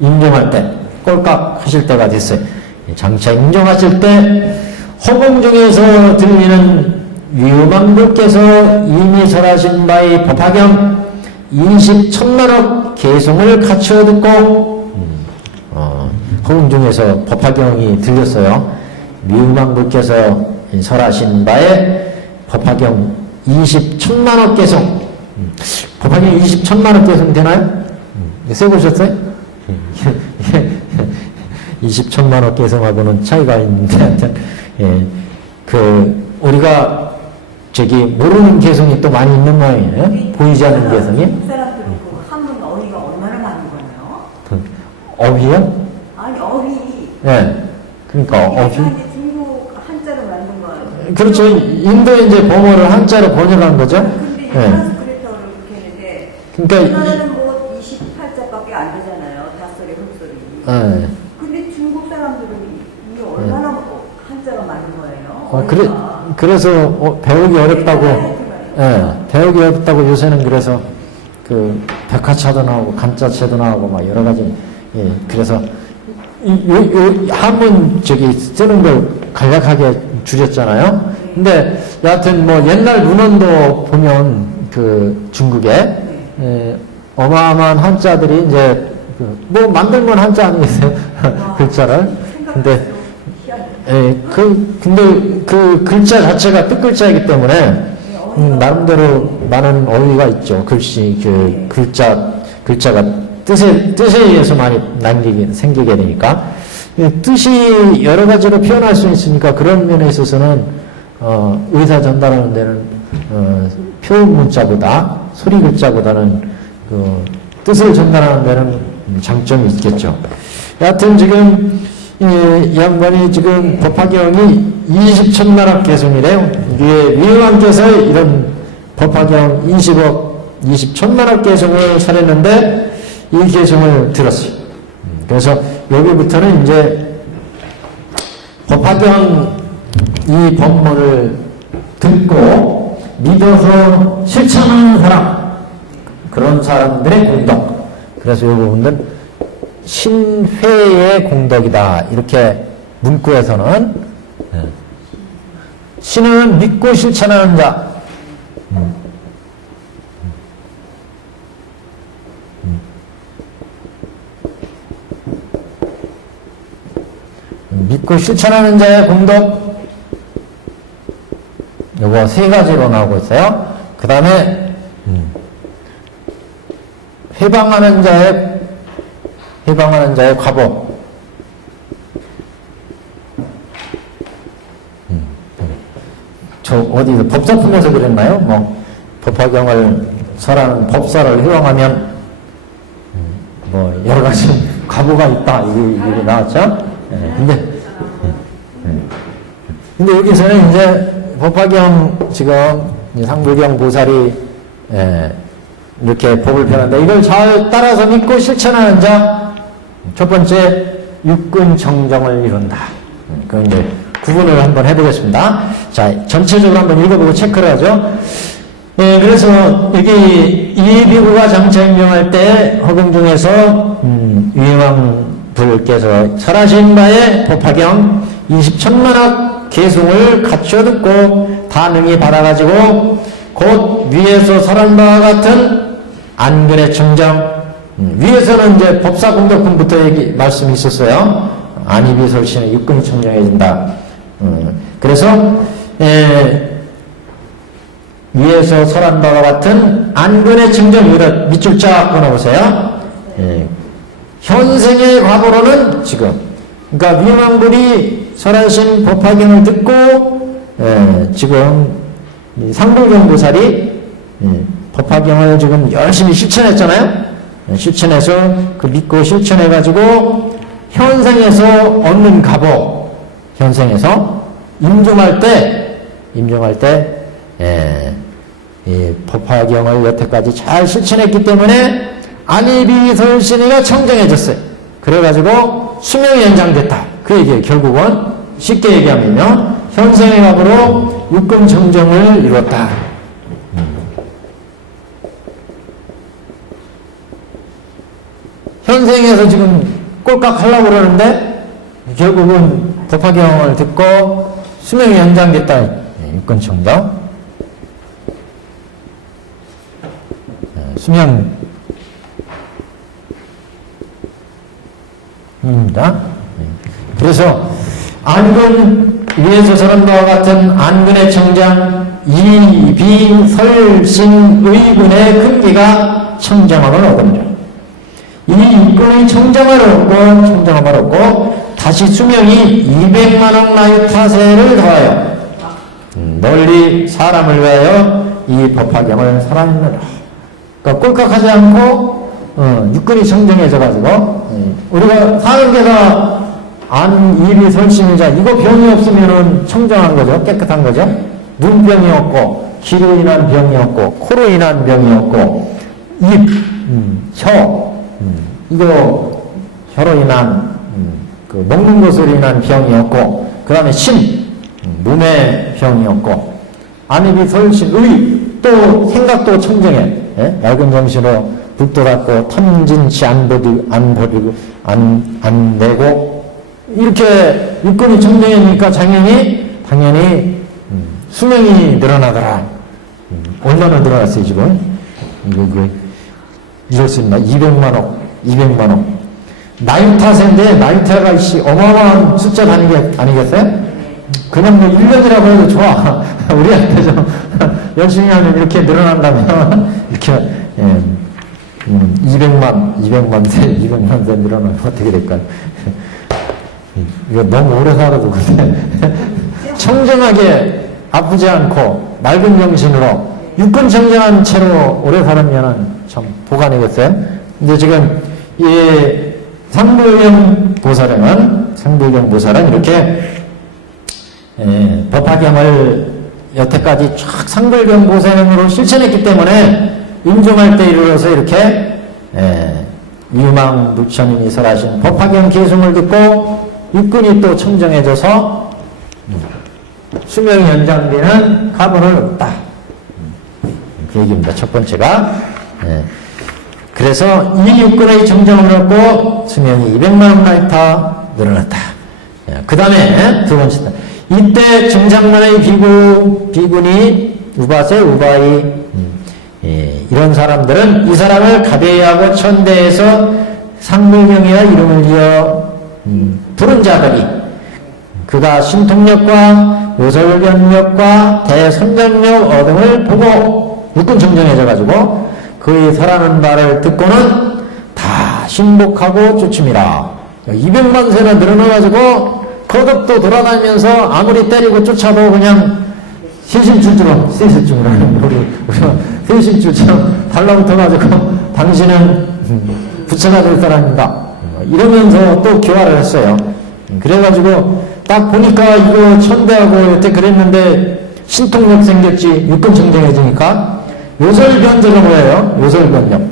임종할 때, 꼴깍 하실 때가 됐어요. 장차 임종하실 때, 허공 중에서 들리는 위음왕불께서 이미 설하신 바의 법화경 20천만억 개송을 갖추어 듣고, 허공 중에서 법화경이 들렸어요. 위음왕불께서 설하신 바의 법화경 20천만억 개송. 법화경 20천만억 개송 되나요? 써보셨어요? 20천만억 개송하고는 차이가 있는데, 하여튼, 예, 우리가 모르는 개성이 또 많이 있는 모양이에요. 보이지 않는 개성이. 사람들은 그 한문 어휘가 얼마나 많은 거예요? 어휘요? 아니, 어휘. 네. 그러니까 어휘. 중국 한자로 만든 거예요. 그렇죠. 인도에 이제 범어를 한자로 번역한 거죠. 근데 네. 트랜스크립터로 이렇게 했는데, 그러니까 우리나라는 뭐 28자밖에 안 되잖아요. 닷소리, 흙소리. 네. 근데 중국 사람들은 이게 얼마나 한자가 많은 거예요? 그래서 배우기 어렵다고, 배우기 어렵다고 요새는 그래서 백화차도 나오고 간자체도 나오고 막 여러 가지, 그래서 한문 쓰는 걸 간략하게 줄였잖아요. 근데 여하튼 뭐 옛날 문헌도 보면 중국에 어마어마한 한자들이 이제 뭐 만든 건 한자 아니겠어요? 글자를. 근데 근데 그 글자 자체가 뜻글자이기 때문에, 나름대로 많은 어휘가 있죠. 글자가 뜻에 의해서 많이 생기게 되니까. 뜻이 여러 가지로 표현할 수 있으니까 그런 면에 있어서는, 의사 전달하는 데는, 표현 문자보다, 소리 글자보다는 뜻을 전달하는 데는 장점이 있겠죠. 여하튼 지금, 이 양반이 지금 법화경이 20천만억 개송이래요. 이게 위왕께서 이런 법화경 20천만억 개송을 설했는데 이 개송을 들었어요. 그래서 여기부터는 이제 법화경 이 법문을 듣고 믿어서 실천하는 사람, 그런 사람들의 공덕. 그래서 이 부분은 신회의 공덕이다. 이렇게 문구에서는, 신은 믿고 실천하는 자. 믿고 실천하는 자의 공덕. 요거 세 가지로 나오고 있어요. 그 다음에 회방하는 자의 과복. 저 어디서 법사품에서 그랬나요? 뭐 법화경을 설하는 법사를 회방하면 뭐 여러 가지 과보가 있다. 이게 나왔죠? 근데 여기서는 이제 법화경 지금 상불경 보살이 이렇게 법을 펴는데 이걸 잘 따라서 믿고 실천하는 자, 첫 번째 육근 정정을 이룬다. 그 이제 구분을 한번 해보겠습니다. 자, 전체적으로 한번 읽어보고 체크를 하죠. 그래서 여기 이 비구가 장차 임종할 때 허공 중에서 위왕불께서 설하신 바의 법화경 20천만억 개송을 갖춰 듣고 다 능히 받아가지고 곧 위에서 설한 바와 같은 안근의 청정, 위에서는 이제 법사공덕품부터 말씀이 있었어요. 안입이 설신의 육근이 청정해진다. 그래서 위에서 설한 바와 같은 안근의 청정, 이거 밑줄 쫙 끊어보세요. 현생의 과거로는 지금, 그러니까 위왕불이 설하신 법화경을 듣고 지금 상불경 보살이 법화경을 지금 열심히 실천했잖아요. 실천해서 그 믿고 실천해가지고 현생에서 얻는 갑오, 현생에서 임종할 때 이 법화경을 여태까지 잘 실천했기 때문에 안입이 설신이가 청정해졌어요. 그래가지고 수명이 연장됐다. 그 얘기예요. 결국은 쉽게 얘기하면요. 현생의 갑으로 육군 청정을 이뤘다. 현생에서 지금 꼴깍 하려고 그러는데 결국은 법화경을 듣고 수명이 연장됐다. 육군 청정. 수명입니다. 그래서 안근 위에서 저런과 같은 안근의 청장 이비설신의군의 근기가 청정함을 얻음이라. 이 육군의 청정함을 얻고 다시 수명이 200만억 나유타세를 더하여 널리 사람을 위하여 이 법화경을 살아있느라. 그러니까 꼴깍하지 않고 육군이 청정해져가지고 우리가 사는게가 안 입이 설신이자 이거 병이 없으면은 청정한 거죠. 깨끗한 거죠. 눈병이 없고 귀로 인한 병이 없고 코로 인한 병이 없고 입, 혀 이거 혀로 인한 그 먹는 것으로 인한 병이 없고 그 다음에 심 몸에 병이 없고 안입이 설신 의 또 생각도 청정해. 예? 맑은 정신으로 불도 닫고 탐진치 안 버리고 안 내고 이렇게 육군이 청정이니까 당연히 수명이 늘어나더라. 얼마나 늘어났어요 지금? 이거 이럴 수 있나? 200만억. 나유타세인데 나유타가 어마어마한 숫자 아니겠어요? 그냥 뭐 1년이라고 해도 좋아. 우리한테 좀 열심히 하면 이렇게 늘어난다면 이렇게 200만 세 늘어나면 어떻게 될까요? 이거 너무 오래 살아도 근데 청정하게 아프지 않고 맑은 정신으로 육군 청정한 채로 오래 살았면 참 복 아니겠어요? 근데 지금 이 상불경 보살은 이렇게 법화경을 여태까지 쫙 상불경 보살행으로 실천했기 때문에 임종할 때 이르러서 이렇게 유망 부처님이 설하신 법화경 계승을 듣고 육군이 또 청정해져서 수명이 연장되는 가본을 얻었다. 그 얘기입니다. 첫 번째가. 그래서 이 육군의 정정을 얻고 수명이 200만억 나이타 늘어났다. 그 다음에 두 번째다. 이때 정장만의 비군이 우바이 이런 사람들은 이 사람을 가베이하고 천대에서 상불경이라 이름을 지어 부른 자들이 그가 신통력과 요설변력과 대선전력 얻음을 보고 육군 정정해져가지고 그의 설하는 말을 듣고는 다 신복하고 쫓음이라. 200만 세나 늘어나가지고 거듭도 돌아다니면서 아무리 때리고 쫓아도 그냥 세신줄처럼 우리 세신줄처럼 달라붙어가지고 당신은 부처가 될 사람입니다. 이러면서 또 교화를 했어요. 그래가지고 딱 보니까 이거 천대하고 여태 그랬는데 신통력 생겼지. 육군 청정해지니까 요설변제가 뭐예요? 요설변력.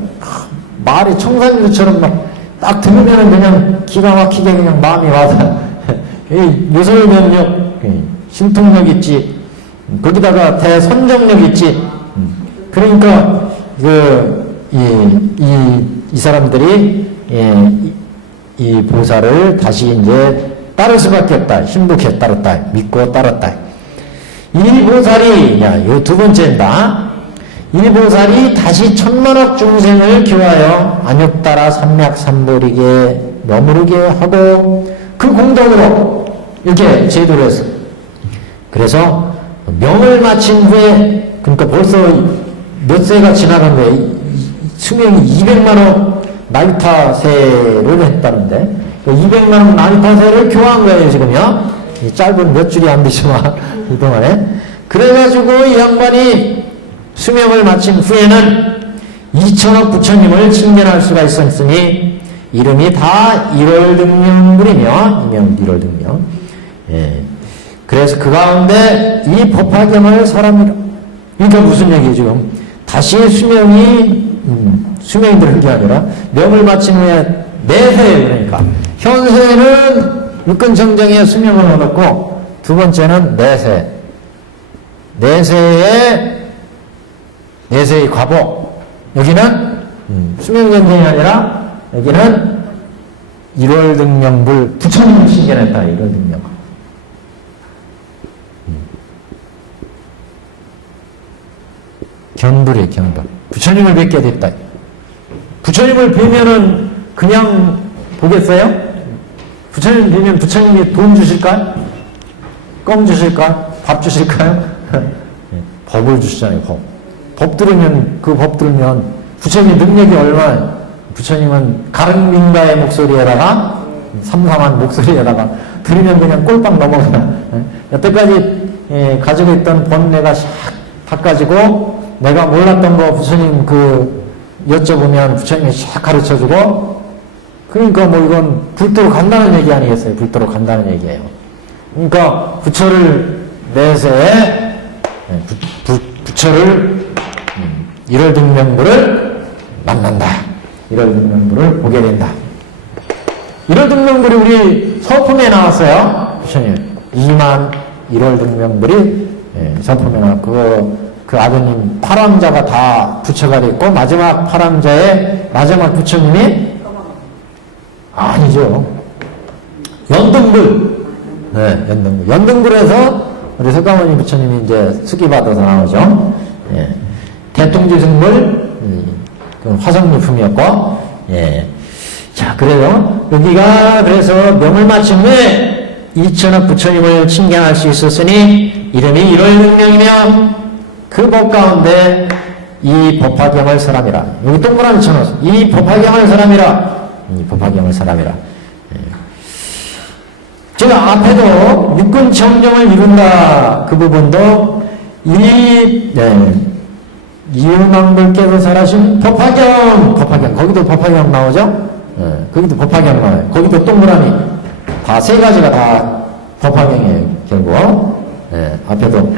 말이 청산유처럼 막 딱 들으면 그냥 기가 막히게 그냥 마음이 와서 요설변력, 신통력 있지. 거기다가 대선정력 있지. 그러니까 이 사람들이 이 보살을 다시 이제 따를 수밖에 없다. 신복해 따랐다. 믿고 따랐다. 이 보살이 요 두 번째입니다. 이 보살이 다시 천만억 중생을 교하여 안욕따라 삼맥삼보리게 머무르게 하고 그 공덕으로 이렇게 제도를 했어. 그래서 명을 마친 후에 그러니까 벌써 몇 세가 지나간 거예요. 수명이 200만억 나유타세를 했다는데 200만억 나유타세를 교화한 거예요 지금요. 이 짧은 몇 줄이 안 되지만 이동안에. 그래가지고 이 양반이 수명을 마친 후에는 2천억 부처님을 칭견할 수가 있었으니 이름이 다 1월 등명물이며 이명 1월 등명. 그래서 그 가운데 이 법화경을 사람이라. 그러니까 무슨 얘기예요 지금? 다시 수명이 들은 게 아니라 명을 마친 후에 내세 그러니까 현세는 육근정정의 수명을 얻었고 두 번째는 내세의 과보. 여기는 수명전쟁이 아니라 여기는 1월 등명불 부처님을 신견했다. 1월 등명. 견불이에요. 견불. 부처님을 뵙게 됐다. 부처님을 뵈면은 그냥 보겠어요? 부처님 뵈면 부처님이 돈 주실까요? 껌 주실까요? 밥 주실까요? 법을 주시잖아요. 법 들으면 그 법 들으면 부처님 능력이 얼마나 부처님은 가릉민가의 목소리에다가 삼삼한 목소리에다가 들으면 그냥 꼴빵 넘어가요. 여태까지 가지고 있던 번뇌가 싹 바꿔지고 내가 몰랐던 거 부처님 여쭤보면 부처님이 싹 가르쳐주고 그러니까 뭐 이건 불도로 간다는 얘기 아니겠어요? 불도로 간다는 얘기예요. 그러니까 부처를 내세에 부처를 1월 등명불을 만난다. 1월 등명불을 보게 된다. 1월 등명불이 우리 서품에 나왔어요. 부처님 2만 1월 등명불이 서품에 나왔고 그 아드님 파람자가 다 부처가 됐고 마지막 파람자의 마지막 부처님이 아니죠. 연등불. 네, 연등불. 연등불에서 우리 석가모니 부처님이 이제 수기받아서 나오죠. 예. 대통지승불, 그 화성유품이었고, 예. 자, 그래요. 여기가 그래서 명을 마친 후에 2천억 부처님을 칭견할 수 있었으니 이름이 1월 등명이며 그 법 가운데 이 법화경을 사람이라. 여기 동그라미 쳐놓았어. 이 법화경을 사람이라. 이 법화경을 사람이라. 제가 앞에도 육군 정정을 이룬다 그 부분도 이유망불께서 설하신 법화경 거기도 법화경 나오죠? 거기도 법화경 나와요. 거기도 동그라미 다 세 가지가 다 법화경이에요. 결국 앞에도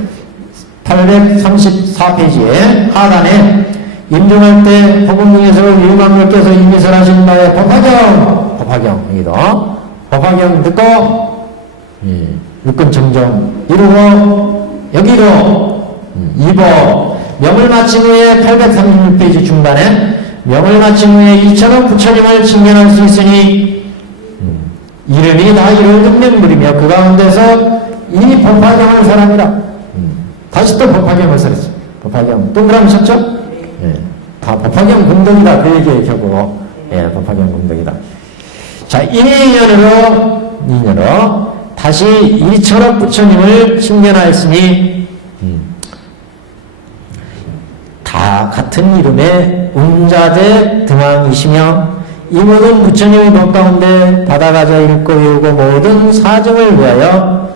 834페이지에 하단에 임종할 때 법문중에서 이유망불께서 이미 설하신 바의 법화경 여기도 법화경 듣고 육군 정정 이루고 여기도 2법 명을 마친 후에 836페이지 중간에 명을 마친 후에 2천억 부처님을 칭견할 수 있으니 이름이 다 1월 등명불이며 그 가운데서 이 법화경을 사람이라. 다시 또 법화경을 설했어. 법화경 동그라미 쳤죠? 다 법화경 공덕이다 그 얘기예요. 결국 법화경 공덕이다. 자, 인연으로 다시 2천억 부처님을 칭견하였으니 다 같은 이름의 운자재 등왕이시며 이 모든 부처님의 법 가운데 받아가자 읽고 외우고 모든 사정을 위하여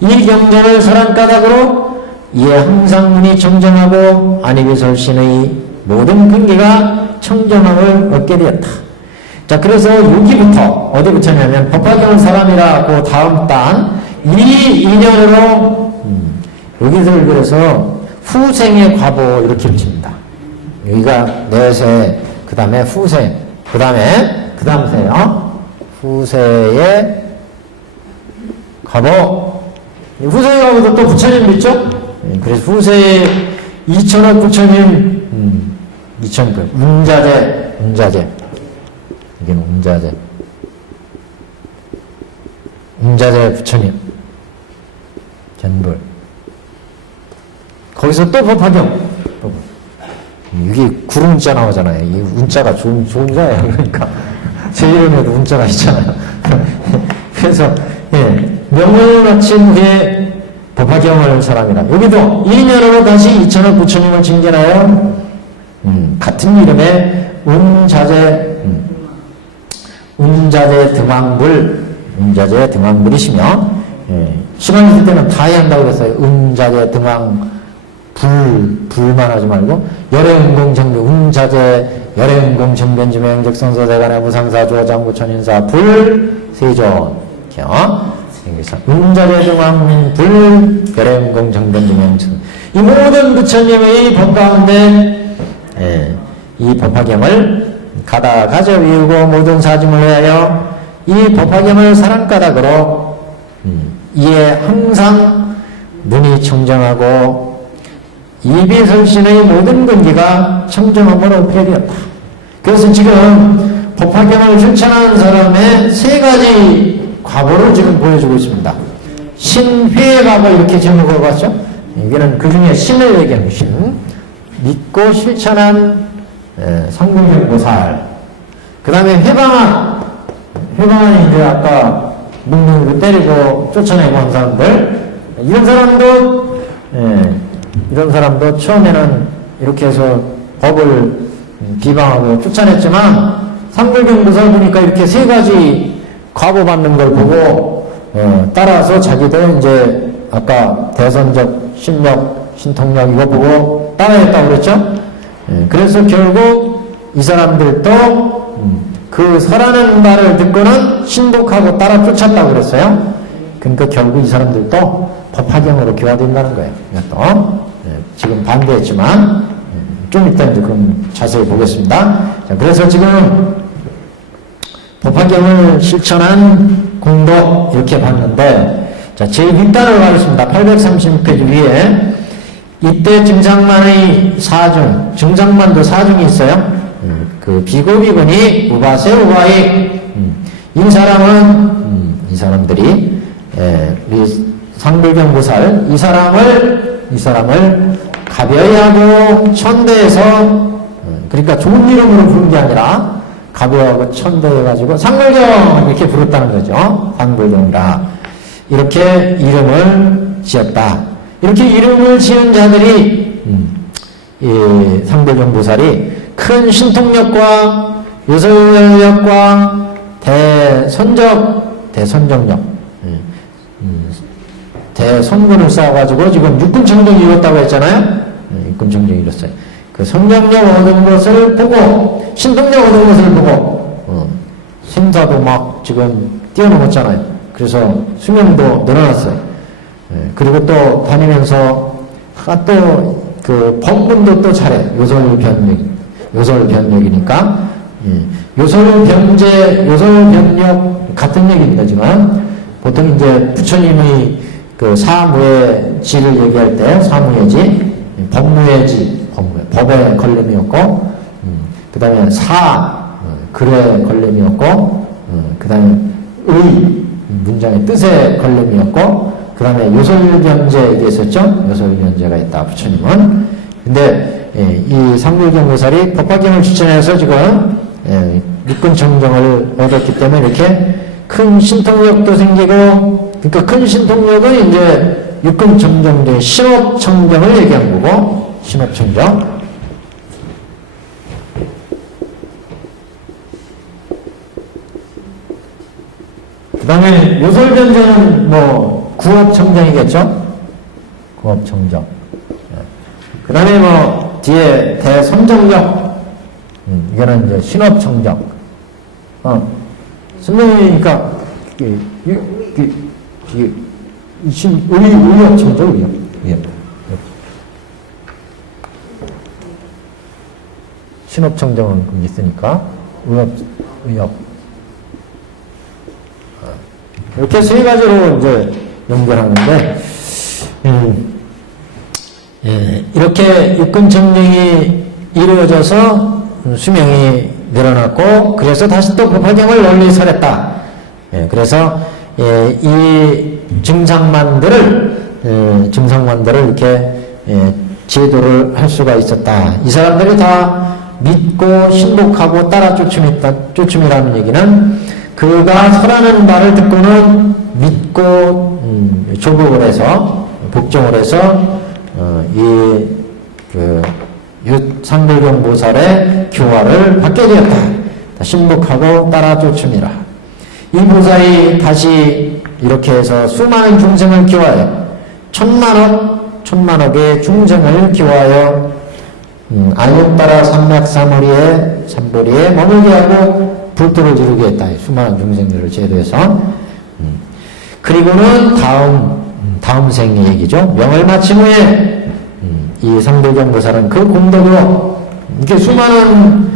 이 경전을 설한까닭으로 이에 항상 문이 청정하고 안익의설신의 모든 근기가 청정함을 얻게 되었다. 자, 그래서 여기부터 어디 붙였냐면 법화경 사람이라고 다음 단 이 인연으로 여기서 그래서 후생의 과보 이렇게 붙입니다. 여기가 내세 그 다음에 후생 그 다음 세요. 후세의 과보 후세의 과보도 또 부처님 있죠? 그래서 후세의 2천억 부처님 2천억 운자재 여기는 운자재 부처님 견불 거기서 또 법화경 이게 구름자 나오잖아요. 이 운자가 좋은 자예요. 그러니까 제 이름에도 운자가 있잖아요. 그래서 명을 마친 후에 법화경을 사람이라. 여기도 인연으로 다시 2천억 부처님을 칭견하여 같은 이름의 운자재 등왕불이시며 시간 있을 때는 다 해야 한다고 그랬어요. 운자재 등왕 불만 하지 말고 열애은공정변 운자재 열애은공정변지명 행적선서대간의 무상사 조장구천인사 불세존 운자재 등왕 불 열애은공정변지명 이 모든 부처님의 법 가운데 이 법화경을 가다 가져 위우고 모든 사중을 위하여 이 법화경을 사랑가닥으로 이에 항상 눈이 청정하고 입이 설신의 모든 근기가 청정함으로 표되었다. 그래서 지금 법화경을 실천하는 사람의 세 가지 과보를 지금 보여주고 있습니다. 신회의 과보 이렇게 제목을 봤죠? 여기는 그 중에 신을 얘기하는 신. 믿고 실천한 상불경보살. 그 다음에 회방한. 회방한이 이제 아까 묵묵히 때리고 쫓아내고 한 사람들. 이런 사람도 처음에는 이렇게 해서 법을 비방하고 쫓아냈지만 상불경보살 보니까 이렇게 세 가지 과보 받는 걸 보고 따라서 자기도 이제 아까 대선적 신력, 신통력 이거 보고 따라했다고 그랬죠? 그래서 결국 이 사람들도 그 설하는 말을 듣고는 신복하고 따라 쫓았다고 그랬어요. 그러니까 결국 이 사람들도 법화경으로 교화된다는 거예요. 이것도 지금 반대했지만 좀 이따 이제 그럼 자세히 보겠습니다. 자, 그래서 지금 법화경을 실천한 공덕 이렇게 봤는데, 자, 제일 윗단을 가겠습니다. 836페이지 위에 이때 증상만의 사중, 증상만도 사중이 있어요. 그 비고비군이 우바세 우바이 이 사람들이 우리 상불경보살 이 사람을 가벼이 하고 천대해서 그러니까 좋은 이름으로 부른 게 아니라 가벼워하고 천대해가지고 상불경 이렇게 부르다는 거죠. 상불경이라 이렇게 이름을 지었다. 이렇게 이름을 지은 자들이 이 상불경보살이 큰 신통력과 요설력과 대선정력 대선군을 쌓아가지고 지금 육군청정이 이뤘다고 했잖아요. 육군청정이 이뤘어요. 그 선정력 얻은 것을 보고 신통력 얻은 것을 보고 심사도 막 지금 뛰어넘었잖아요. 그래서 수명도 늘어났어요. 그리고 또 다니면서 또 그 법문도 또 잘해. 요설변력이니까 요설변력 같은 얘기입니다. 지금 보통 이제 부처님이 그 사무의 지를 얘기할 때 사무의 지, 법무의 지, 법의 걸림이었고, 그 다음에 글의 걸림이었고, 그 다음에 문장의 뜻의 걸림이었고, 그 다음에 요설변제 얘기했었죠? 요설변제가 있다, 부처님은. 근데 이 상불경보살이 법화경을 추천해서 지금 육군청정을 얻었기 때문에 이렇게 큰 신통력도 생기고, 그러니까 큰 신통력은 이제 육군청정의 신업청정을 얘기한 거고, 신업청정. 그 다음에 요설변제는 뭐 구업청정이겠죠? 구업청정. 그 다음에 뭐 뒤에 대선정력. 이거는 이제 신업청정. 선생님이니까 의업청정, 의업. 신업청정은 있으니까 의업. 이렇게 세 가지로 이제 연결하는데, 이렇게 육군청정이 이루어져서 수명이 늘어났고, 그래서 다시 또 법화경을 널리 설했다. 그래서 이 증상만들을 이렇게 제도를 할 수가 있었다. 이 사람들이 다 믿고 신복하고 따라 쫓음이라는 얘기는 그가 설하는 말을 듣고는 믿고 조복을 해서 복종을 해서 상불경보살의 교화를 받게 되었다. 신복하고 따라 쫓음이라. 이 보살이 다시 이렇게 해서 수많은 중생을 교화해 천만억의 중생을 교화하여 아육따라 삼보리에 머물게 하고 불도를 지르게 했다. 수많은 중생들을 제도해서. 그리고는 다음 생의 얘기죠. 명을 마친 후에 이 상불경보살은 그 공덕으로 이렇게 수많은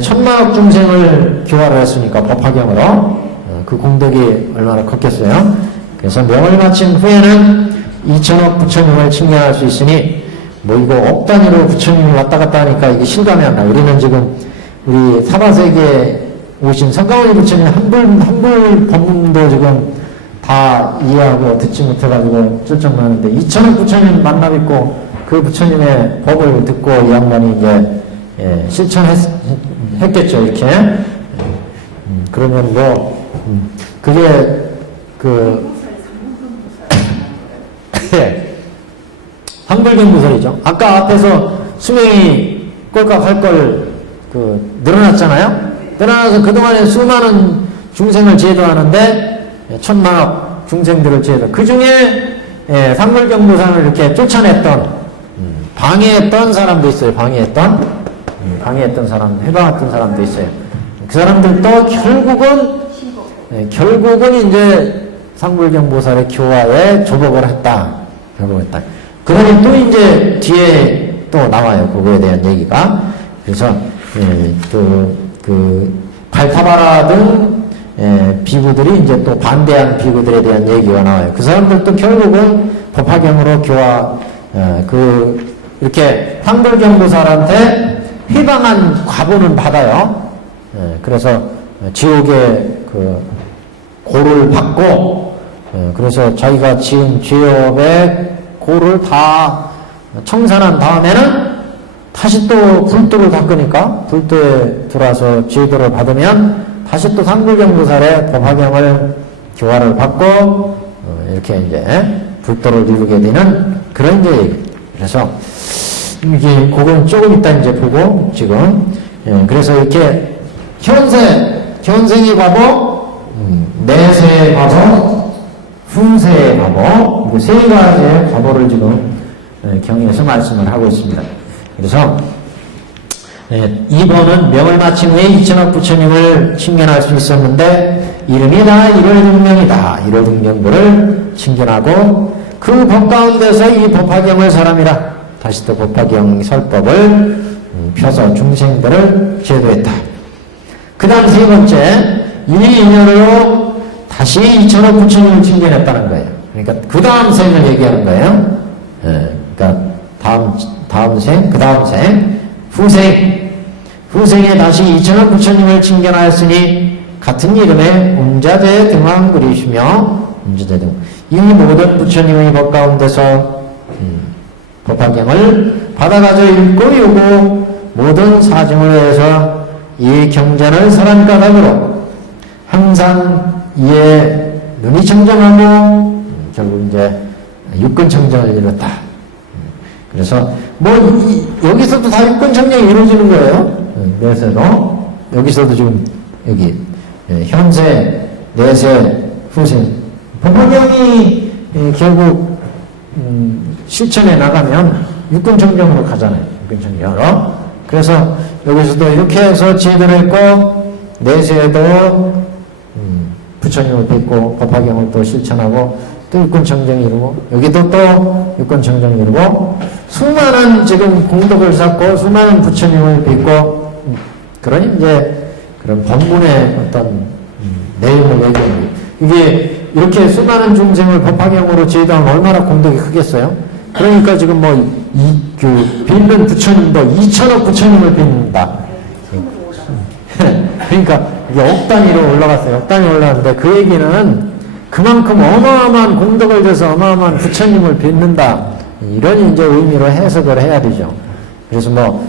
천만억 중생을 교화를 했으니까 법화경으로 그 공덕이 얼마나 컸겠어요. 그래서 명을 마친 후에는 2천억 부처님을 칭찬할 수 있으니 뭐 이거 억 단위로 부처님이 왔다 갔다 하니까 이게 실감이 안 나. 우리는 지금 우리 사바세계에 오신 성가모니 부처님 한불 법문도 지금 다 이해하고 듣지 못해가지고 쩔쩔매는데 2천억 부처님 만나 뵙고 그 부처님의 법을 듣고 이 양반이 이제 실천했겠죠. 이렇게 그러면 뭐 그게 황불경부설이죠. 아까 앞에서 수명이 꼴깍 할 걸 늘어났잖아요. 늘어나서 그동안에 수많은 중생을 제도하는데 천만억 중생들을 제도. 그 중에 상불경부상을 이렇게 쫓아냈던 방해했던 사람도 있어요. 방해했던 사람, 해방했던 사람도 있어요. 그 사람들도 결국은 이제 상불경보살의 교화에 조복을 했다. 그러니 또 이제 뒤에 또 나와요. 그거에 대한 얘기가. 그래서 발타바라 등 비구들이 이제 또 반대한 비구들에 대한 얘기가 나와요. 그 사람들도 결국은 법화경으로 교화, 이렇게 상불경보살한테 해방한 과보는 받아요. 그래서 지옥의 고를 받고, 그래서 자기가 지은 죄업의 고를 다 청산한 다음에는 다시 또 불도를 닦으니까 불도에 들어와서 제도를 받으면 다시 또 상불경보살의 법화경을 교화를 받고 이렇게 이제 불도를 이루게 되는 그런 이제 얘기. 그래서 이게 그건 조금 이따 이제 보고 지금 그래서 이렇게 현생의 과보, 내세의 과보, 후세의 과보, 그 세 가지의 과보를 지금 경에서 말씀을 하고 있습니다. 그래서 2번은 명을 마친 후에 2천억 부처님을 칭견할 수 있었는데 이름이 다 1월등명이다. 1월등명부를 칭견하고 그 법 가운데서 이 법화경을 사람이라 다시 또 법화경 설법을 펴서 중생들을 제도했다. 그 다음 세 번째 이 인연으로 다시 2천억 부처님을 칭견했다는 거예요. 그러니까 그 다음 생을 얘기하는 거예요. 그러니까 다음 생, 그 다음 생, 후생에 다시 2천억 부처님을 칭견하였으니 같은 이름의 운자재 등왕그리시며 운자재 등 이 모든 부처님의 법 가운데서 법화경을 받아가져 읽고 이고 모든 사증을 해서 이 경전을 설한가닥으로 항상 이에 눈이 청정하고 결국 이제 육근 청정을 이뤘다. 그래서 여기서도 다 육근 청정이 이루어지는 거예요. 내세도 여기서도 지금 여기 현세, 내세, 후세 법화경이 결국 실천해 나가면 육근 청정으로 가잖아요. 육근 청정으로. 그래서 여기서도 이렇게 해서 제도를 했고 내세에도 부처님을 뵙고 법화경을 또 실천하고 또 육근 청정이 이루고 여기도 또 육근 청정이 이루고 수많은 지금 공덕을 쌓고 수많은 부처님을 뵙고 그러니 이제 그런 법문의 어떤 내용을 얘기하는 이게 이렇게 수많은 중생을 법화경으로 제도하면 얼마나 공덕이 크겠어요? 그러니까 지금 빚는 부처님도 2천억 부처님을 빚는다. 그러니까 이게 억 단위로 올라갔어요. 억 단위로 올라갔는데 그 얘기는 그만큼 어마어마한 공덕을 줘서 어마어마한 부처님을 빚는다. 이런 이제 의미로 해석을 해야 되죠. 그래서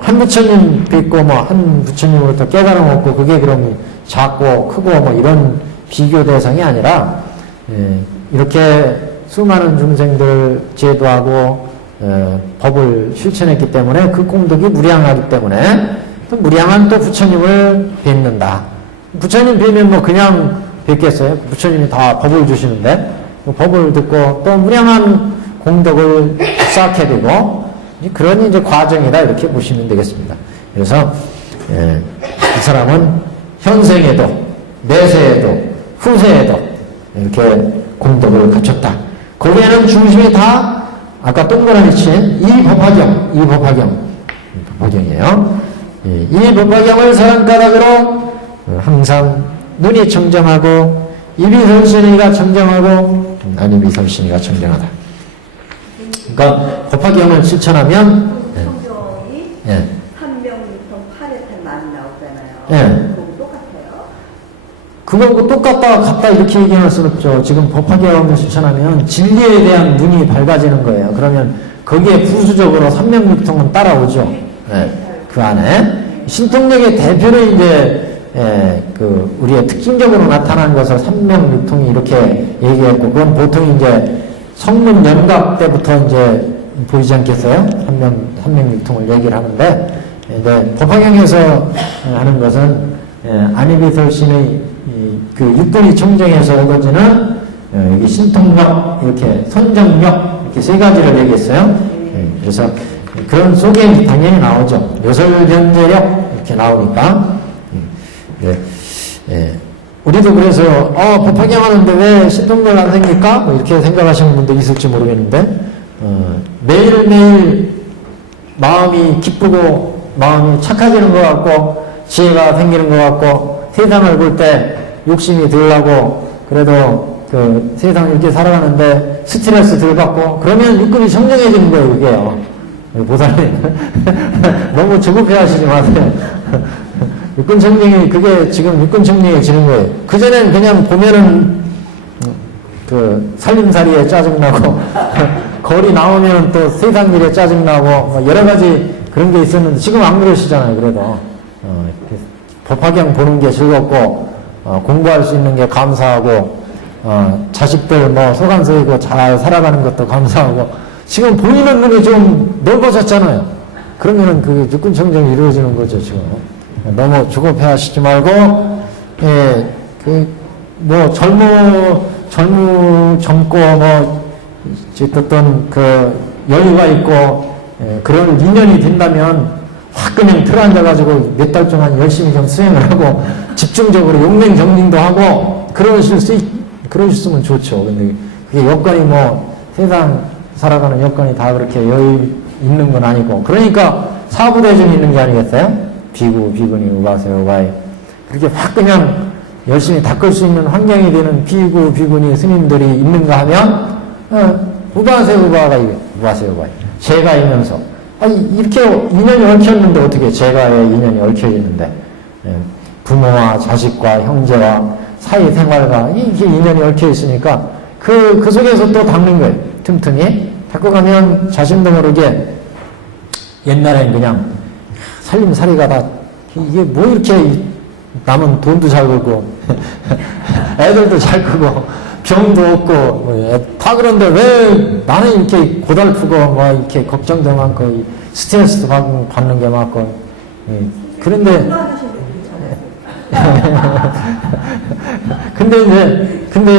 한 부처님 빚고 한 부처님으로부터 깨달음 얻고 그게 그럼 작고 크고 이런 비교 대상이 아니라 이렇게 수많은 중생들 제도하고 법을 실천했기 때문에 그 공덕이 무량하기 때문에 또 무량한 또 부처님을 뵙는다. 부처님 뵈면 그냥 뵙겠어요? 부처님이 다 법을 주시는데 법을 듣고 또 무량한 공덕을 쌓게 되고 그런 이제 과정이다 이렇게 보시면 되겠습니다. 그래서 이 사람은 현생에도 내세에도 후세에도 이렇게 공덕을 갖췄다. 거기에는 중심이 다 아까 동그라미 친 이 법화경 오경이에요. 이 법화경을 서양가닥으로 항상 눈이 청정하고 입이 설신이가 청정하고 안입이 설신이가 청정하다. 그러니까 법화경을 실천하면 성경이 예. 한명유통 8회탈 많이 나오잖아요. 예. 그거 똑같아요? 그거 똑같다 같다 이렇게 얘기할 수는 없죠. 지금 법화경을 실천하면 진리에 대한 눈이 밝아지는 거예요. 그러면 거기에 부수적으로 삼명육통은 따라오죠. 예. 그 안에 신통력의 대표는 이제 그 우리의 특징적으로 나타난 것을 삼명육통이 이렇게 얘기했고, 그건 보통 이제 성문 연각 때부터 이제 보이지 않겠어요? 삼명육통을 얘기를 하는데, 이제 법화경에서 하는 것은 안입이설신의 그 육군이 청정해서 얻어지는 여기 신통력, 이렇게 선정력 이렇게 세 가지를 얘기했어요. 그래서 그런 속에 당연히 나오죠. 요설변제력 이렇게 나오니까. 우리도 그래서 법화경 하는데 왜 신통력 안 생길까? 뭐 이렇게 생각하시는 분도 있을지 모르겠는데, 매일매일 마음이 기쁘고 마음이 착해지는 것 같고 지혜가 생기는 것 같고 세상을 볼 때 욕심이 덜 나고 그래도 그 세상을 이렇게 살아가는데 스트레스 덜 받고 그러면 육군이 청정해지는 거예요. 그게요. 보살님 너무 조급해 하시지 마세요. 육군 청정이 그게 지금 육군 청정해지는 거예요. 그전엔 그냥 보면은 그 살림살이에 짜증나고 거리 나오면 또 세상 일에 짜증나고 뭐 여러 가지 그런 게 있었는데 지금 안 그러시잖아요. 그래도 법화경 보는 게 즐겁고 공부할 수 있는 게 감사하고 자식들 뭐 소관 쓰이고 잘 살아가는 것도 감사하고 지금 보이는 눈이 좀 넓어졌잖아요. 그러면은 그 육군청정이 이루어지는 거죠. 지금 너무 조급해 하시지 말고 뭐 젊고 뭐 어떤 그 여유가 있고 그런 인연이 된다면 확 그냥 틀어앉아가지고 몇 달 동안 열심히 좀 수행을 하고 집중적으로 용맹정진도 하고 그러셨으면 좋죠. 근데 그게 여건이 뭐 세상 살아가는 여건이 다 그렇게 여유 있는 건 아니고 그러니까 사부대중이 있는 게 아니겠어요? 비구, 비구니, 우바세, 우바이 그렇게 확 그냥 열심히 닦을 수 있는 환경이 되는 비구, 비구니 스님들이 있는가 하면 우바세, 우바가 우바세, 우바이 제가이면서 이렇게 인연이 얽혀있는데 어떻게 제가의 인연이 얽혀있는데 부모와 자식과 형제와 사회생활과 이게 인연이 얽혀있으니까 그 속에서 또 닦는 거예요. 틈틈이 닦고 가면 자신도 모르게 옛날엔 그냥 살림살이가 다 이게 뭐 이렇게 남은 돈도 잘 벌고 애들도 잘 크고 병도 없고 다 그런데 왜 나는 이렇게 고달프고 뭐 이렇게 걱정도 많고 스트레스도 받는 게 많고 그런데 근데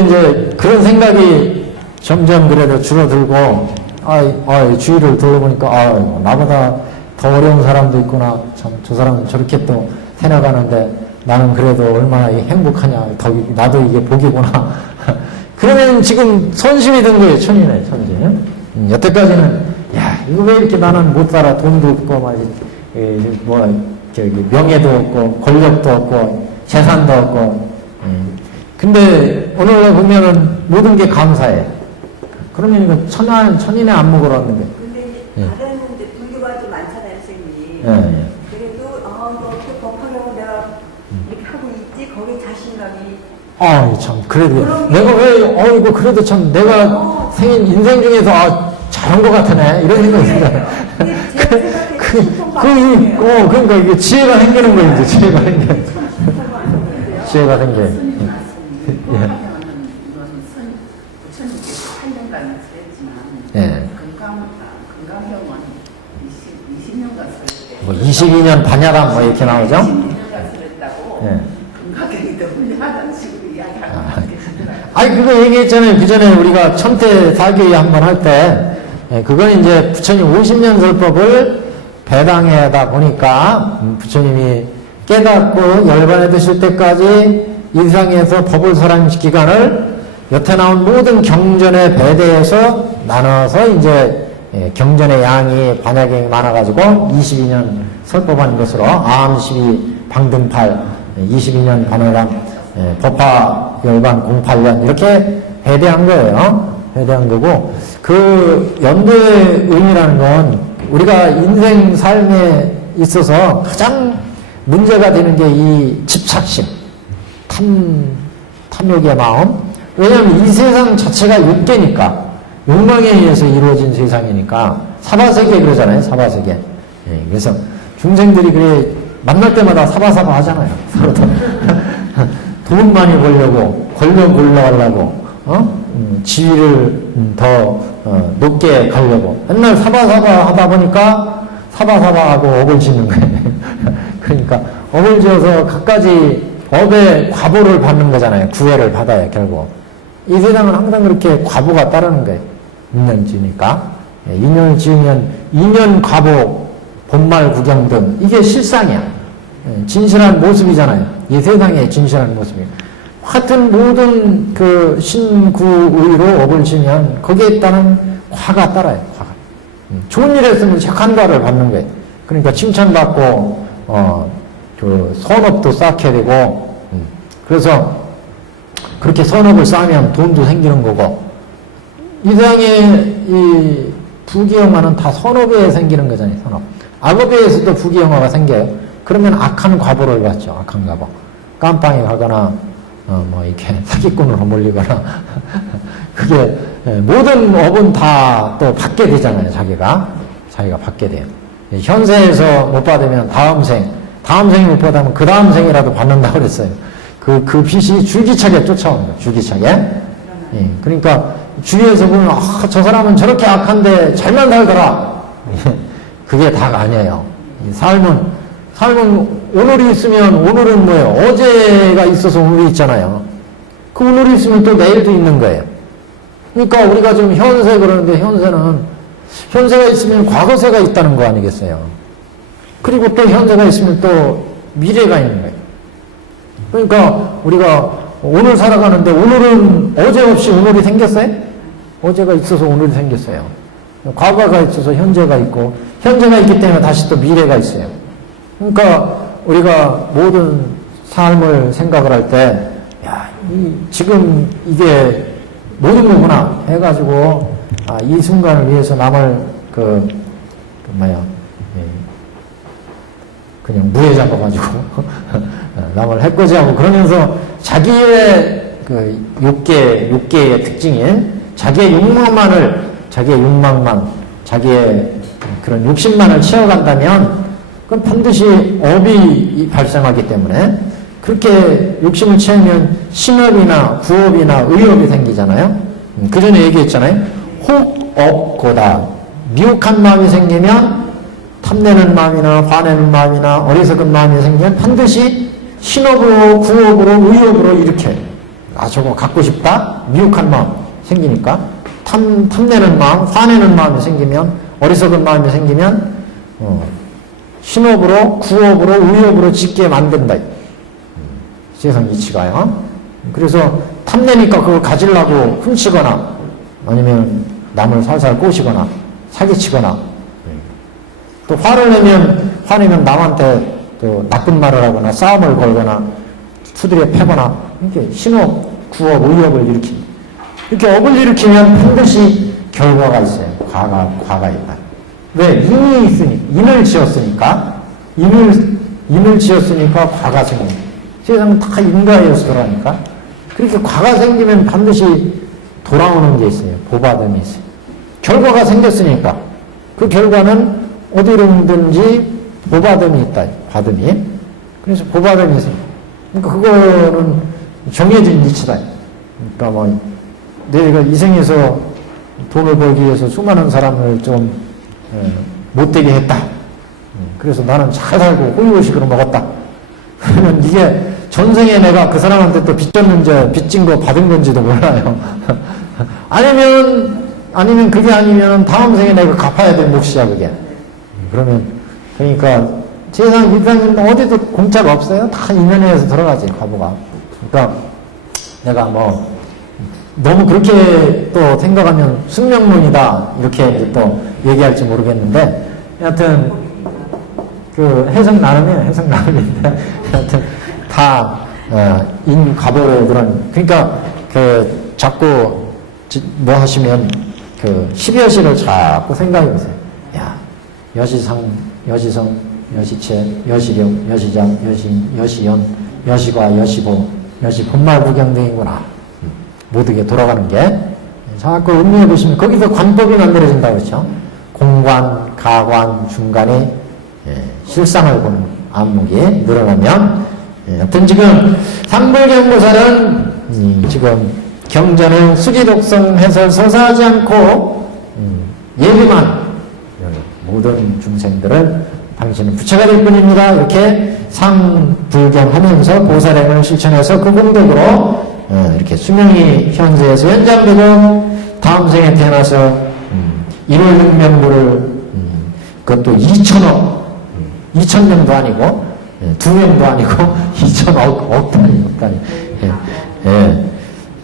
이제 그런 생각이 점점 그래도 줄어들고 주위를 둘러보니까 나보다 더 어려운 사람도 있구나. 참 저 사람은 저렇게 또 해나가는데 나는 그래도 얼마나 행복하냐. 나도 이게 복이구나. 그러면 지금 선심이 된 거예요. 천이네, 천지. 여태까지는 이거 왜 이렇게 나는 못 살아. 돈도 없고 명예도 없고 권력도 없고 재산도 없고. 근데 오늘 보면은 모든 게 감사해. 그러면 이거 천인의 안목으로 하는 거예요. 근데 다른 불교가 좀 많잖아요, 선생님. 그래도 이렇게 법화경을 내가 이렇게 하고 있지 거기 자신감이 참 그래도 내가 왜 이거 그래도 참 내가 인생 중에서 잘한 것 같으네 이런 생각이 들어요. 그러니까 이게 지혜가 생기는 거예요. 이제 지혜가 생겨. 건강병원 20년 갔을 때. 뭐 22년 반야감 뭐 이렇게 나오죠? 22년 갔을 했다고. 건강병이 더 훌륭하다는 식으로 이야기하는 게 있더라고요. 그거 얘기했잖아요. 그 전에 우리가 천태 사교회 한번 할 때, 그건 이제 부처님 50년 설법을 배당하다 보니까, 부처님이 깨닫고 열반에 드실 때까지 일상에서 법을 설한 기간을 여태 나온 모든 경전에 배대해서 나눠서 이제 경전의 양이 반야경이 많아가지고 22년 설법한 것으로 암 12 방등팔 22년 반야감 법화 열반 08년 이렇게 배대한 거예요. 배대한 거고 그 연도의 의미라는 건 우리가 인생 삶에 있어서 가장 문제가 되는 게 이 집착심, 탐욕의 마음. 왜냐하면 이 세상 자체가 육계니까 욕망에 의해서 이루어진 세상이니까 사바세계 그러잖아요. 사바세계. 그래서 중생들이 그래 만날 때마다 사바사바 하잖아요. 서로 돈 많이 벌려고 권력 올라가려고 지위를 더 높게 가려고 맨날 사바사바 하다 보니까 사바사바하고 업을 짓는 거예요. 그러니까 업을 지어서 갖가지 업의 과보를 받는 거잖아요. 구애를 받아야 결국. 이 세상은 항상 그렇게 과보가 따르는 거예요. 인연 지으니까. 인연을 지으면 인연 과보 본말 구경 등 이게 실상이야. 진실한 모습이잖아요. 이 세상의 진실한 모습이에요. 하여튼 모든 그 신구의로 업을 지면 거기에 따른 과가 따라요. 과가. 좋은 일 했으면 착한 과를 받는 거예요. 그러니까 칭찬받고 그 선업도 쌓게 되고 그래서 그렇게 선업을 쌓으면 돈도 생기는 거고 이 세상에 이 부귀영화는 다 선업에 생기는 거잖아요. 선업. 악업에 의해서도 부귀영화가 생겨요. 그러면 악한 과보를 받죠. 악한 과보. 깜빵에 가거나 뭐 이렇게 사기꾼으로 몰리거나 그게 모든 업은 다 또 받게 되잖아요. 자기가 받게 돼요. 현세에서 못 받으면 다음 생이 못 받으면 그 다음 생이라도 받는다고 그랬어요. 그 빛이 줄기차게 쫓아오는 거예요. 줄기차게. 예, 그러니까 주위에서 보면 저 사람은 저렇게 악한데 잘만 살더라. 그게 다가 아니에요. 삶은 오늘이 있으면 오늘은 뭐예요? 어제가 있어서 오늘이 있잖아요. 그 오늘이 있으면 또 내일도 있는 거예요. 그러니까 우리가 지금 현세 그러는데 현세가 있으면 과거세가 있다는 거 아니겠어요? 그리고 또 현세가 있으면 또 미래가 있는 거예요. 그러니까 우리가 오늘 살아가는데 오늘은 어제 없이 오늘이 생겼어요? 어제가 있어서 오늘이 생겼어요. 과거가 있어서 현재가 있고 현재가 있기 때문에 다시 또 미래가 있어요. 그러니까 우리가 모든 삶을 생각을 할 때 지금 이게 모든 거구나 해가지고 이 순간을 위해서 남을 그냥 무에 잡아가지고 남을 해코지하고 그러면서 자기의 그 욕계의 특징인 자기의 욕망만 자기의 그런 욕심만을 채워간다면 그건 반드시 업이 발생하기 때문에 그렇게 욕심을 채우면 신업이나 구업이나 의업이 생기잖아요. 그 전에 얘기했잖아요. 혹업고다. 미혹한 마음이 생기면 탐내는 마음이나 화내는 마음이나 어리석은 마음이 생기면 반드시 신업으로 구업으로 의업으로 이렇게 저거 갖고 싶다. 미혹한 마음 생기니까 탐내는 마음, 화내는 마음이 생기면 어리석은 마음이 생기면 신업으로 구업으로 의업으로 짓게 만든다. 세상 이치가요. 그래서 탐내니까 그걸 가지려고 훔치거나 아니면 남을 살살 꼬시거나 사기치거나 또 화내면 남한테 또 나쁜 말을 하거나 싸움을 걸거나 두드려 패거나 이렇게 신업, 구업, 의업을 일으킵니다. 이렇게 업을 일으키면 반드시 결과가 있어요. 과가 있다. 왜? 인이 있으니 인을 지었으니까 과가 생깁니다. 세상은 다 인과에서 돌아가니까 그렇게 과가 생기면 반드시 돌아오는 게 있어요. 보받음이 있어요. 결과가 생겼으니까 그 결과는 어디로든지 보받음이 있다. 받음이. 그래서 보받음이 있어요. 그러니까 그거는 정해진 이치다. 그러니까 뭐 내가 이 생에서 돈을 벌기 위해서 수많은 사람을 좀 못되게 했다. 그래서 나는 잘 살고 호의호식으로 먹었다. 그러면 이게 전생에 내가 그 사람한테 또 빚졌는지 빚진 거 받은 건지도 몰라요. 아니면 그게 아니면 다음 생에 내가 갚아야 될 몫이야 그게. 그러니까 세상 일상은 어디도 공짜가 없어요. 다 인연에서 들어가지 과보가. 그러니까 내가 뭐 너무 그렇게 또 생각하면 숙명론이다 이렇게 또 얘기할지 모르겠는데, 여하튼, 그 해석 나름이에요. 해석 나름인데, 여하튼, 다, 인과보의 그런, 그러니까, 그, 자꾸, 뭐 하시면, 그, 12여시를 자꾸 생각해 보세요. 야, 여시상, 여시성, 여시체, 여시령, 여시장, 여신, 여시연, 여시과, 여시보, 여시본말부경 등이구나. 모두게 돌아가는 게. 자꾸 음미해 보시면, 거기서 관법이 만들어진다고 그랬죠. 공관, 가관, 중간에, 실상을 보는 안목이 늘어나면, 하여튼 지금 상불경보살은 지금 경전을 수지독성 해설서사하지 않고 예비만 모든 중생들은 당신은 부처가 될 뿐입니다. 이렇게 상불경하면서 보살행을 실천해서 그 공덕으로 이렇게 수명이 현세에서 연장되고 다음 생에 태어나서 1월 6명부를 그것도 2천억 2천명도 아니고 2명도 아니고 2천억 단위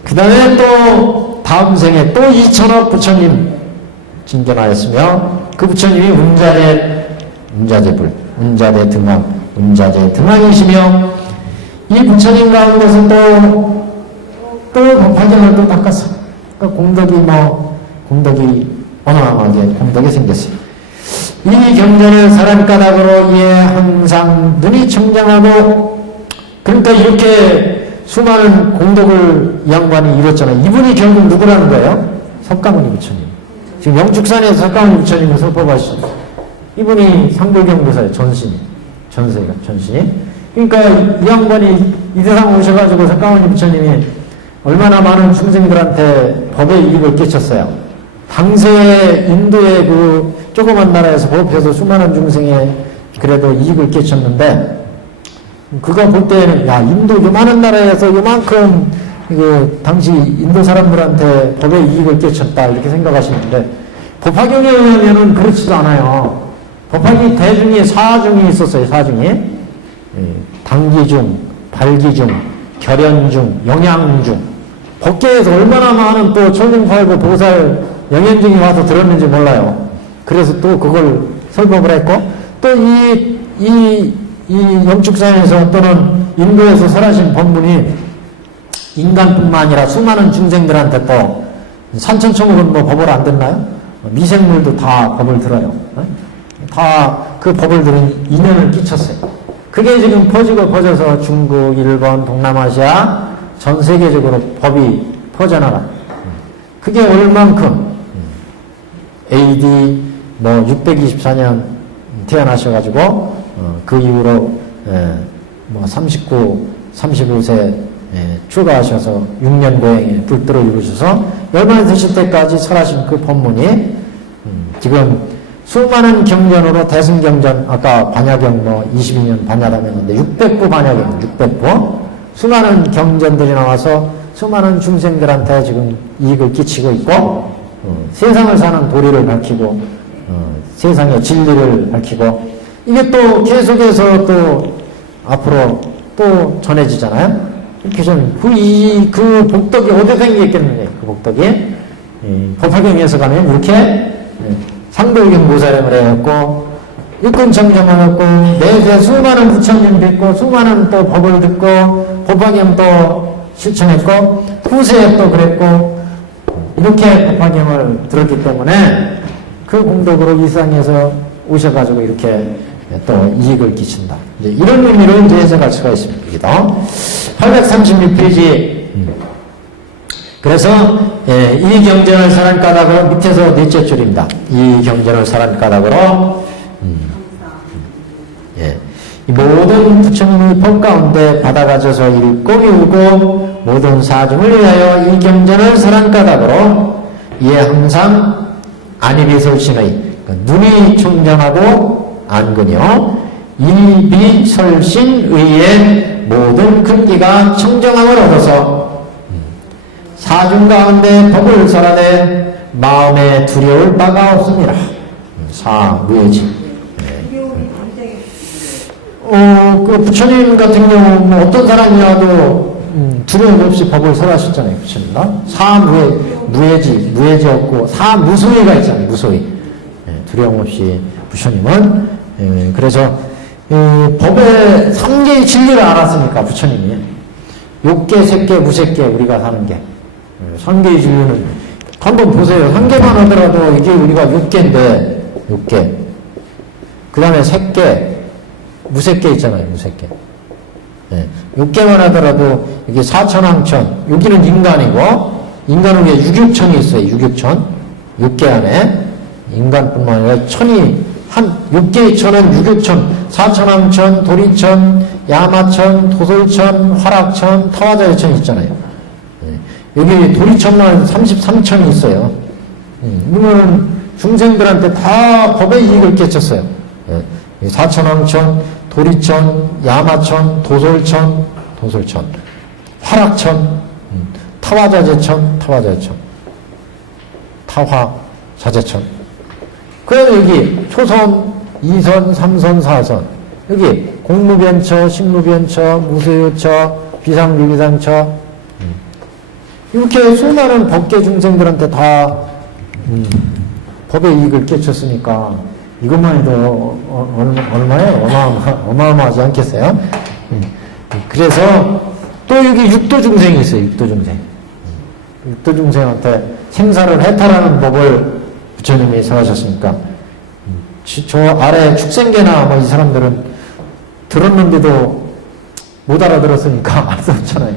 그 다음에 또 다음 생에 또 2천억 부처님 진견하였으며 그 부처님이 운자대불 운자대 등왕 운자대 등왕이시며 이 부처님 가운데서 또 법화경을 또 닦았어. 그러니까 공덕이 어마어마하게 공덕이 생겼어요. 이 경전을 사람가닥으로 이에 항상 눈이 청정하고 그러니까 이렇게 수많은 공덕을 이 양반이 이뤘잖아요. 이분이 결국 누구라는 거예요? 석가모니 부처님. 지금 영축산에서 석가모니 부처님을 설법하시죠. 이분이 상불경보살 전신이. 그러니까 이 양반이 이 세상 오셔가지고 석가모니 부처님이 얼마나 많은 중생들한테 법의 이익을 끼쳤어요. 당시에 인도의 그 조그만 나라에서 법해서 수많은 중생에 그래도 이익을 끼쳤는데 그거 볼 때는 야 인도 요만한 나라에서 요만큼 그 당시 인도 사람들한테 법의 이익을 끼쳤다 이렇게 생각하시는데 법화경에 의하면은 그렇지도 않아요. 법화기 대중이 사중이 있었어요. 사중이 당기중, 발기중, 결연중, 영양중 법계에서 얼마나 많은 또 천중팔구 보살 영현중이 와서 들었는지 몰라요. 그래서 또 그걸 설법을 했고 또 이 영축산에서 또는 인도에서 설하신 법문이 인간뿐만 아니라 수많은 중생들한테 또 산천초목은 뭐 법을 안 듣나요? 미생물도 다 법을 들어요. 다 그 법을 들은 인연을 끼쳤어요. 그게 지금 퍼져서 중국, 일본, 동남아시아 전 세계적으로 법이 퍼져나가. 그게 얼만큼 AD 뭐 624년 태어나셔가지고 그 이후로 뭐 35세 출가하셔서 6년 고행에 불도를 이루셔서 열반에 드실 때까지 설하신 그 법문이 지금 수많은 경전으로 대승경전 아까 반야경 뭐 22년 반야담했는데 600부 반야경 600부 수많은 경전들이 나와서 수많은 중생들한테 지금 이익을 끼치고 있고 세상을 사는 도리를 밝히고 세상의 진리를 밝히고 이게 또 계속해서 또 앞으로 또 전해지잖아요. 이렇게 좀 그 복덕이 어디서 생겼겠느냐 그 복덕이 법화경에서 가면 이렇게 상불경 보살행을 해갖고 일꾼청정을 했고 내세 수많은 부처님 뵙고 수많은 또 법을 듣고 법화경 또 실천했고 후세에 또 그랬고 이렇게 법화경을 들었기 때문에 그 공덕으로 일상에서 오셔가지고 이렇게 또 이익을 끼친다. 이제 이런 의미로 이제 해석할 수가 있습니다. 836페이지. 그래서 이 경전을 사랑가닥으로 밑에서 넷째 줄입니다. 이 경전을 사랑가닥으로 이 모든 부처님의 법 가운데 받아가져서 읽고 배우고 모든 사중을 위하여 이 경전을 사랑가닥으로 이에 항상 안입이설신의 눈이 청정하고 안근요 일비설신의의 모든 근기가 청정함을 얻어서 사중 가운데 법을 설하되 마음에 두려울 바가 없습니다. 사무예지. 그 부처님 같은 경우 뭐 어떤 사람이라도 두려움 없이 법을 설하셨잖아요. 부처님가 무예지 없고 사무소위가 있잖아요. 무소위. 두려움 없이 부처님은 그래서 법의 3개의 진리를 알았으니까 부처님이 욕계, 색계, 무색계 우리가 사는 게 3개의 진리는 한번 보세요. 3개만 하더라도 이게 우리가 6개인데 6개 그 다음에 색계, 무색계 있잖아요. 무색계 6개만 하더라도 이게 사천왕천 여기는 인간이고 인간은 위에 유격천이 있어요. 유격천 6개 안에 인간뿐만 아니라 천이 한 6개의 천은 유격천, 사천왕천, 도리천, 야마천, 도솔천, 화락천, 타화자유천 있잖아요. 여기 도리천만 해도 33천이 있어요. 이거는 중생들한테 다 법의 이익을 끼쳤어요. 사천왕천, 도리천, 야마천, 도솔천, 화락천, 타화자재천, 타화자재천. 그래서 여기 초선, 2선, 3선, 4선 여기 공무변처, 식무변처, 무소유처, 비상유기상처 이렇게 수많은 법계 중생들한테 다 법의 이익을 끼쳤으니까 이것만 해도 얼마예요? 어마어마하지 않겠어요? 그래서 또 여기 육도 중생이 있어요. 육도 중생. 육도 중생한테 생사를 해탈하는 법을 부처님이 설하셨으니까 저 아래 축생계나 뭐 이 사람들은 들었는데도 못 알아들었으니까 알 수 없잖아요.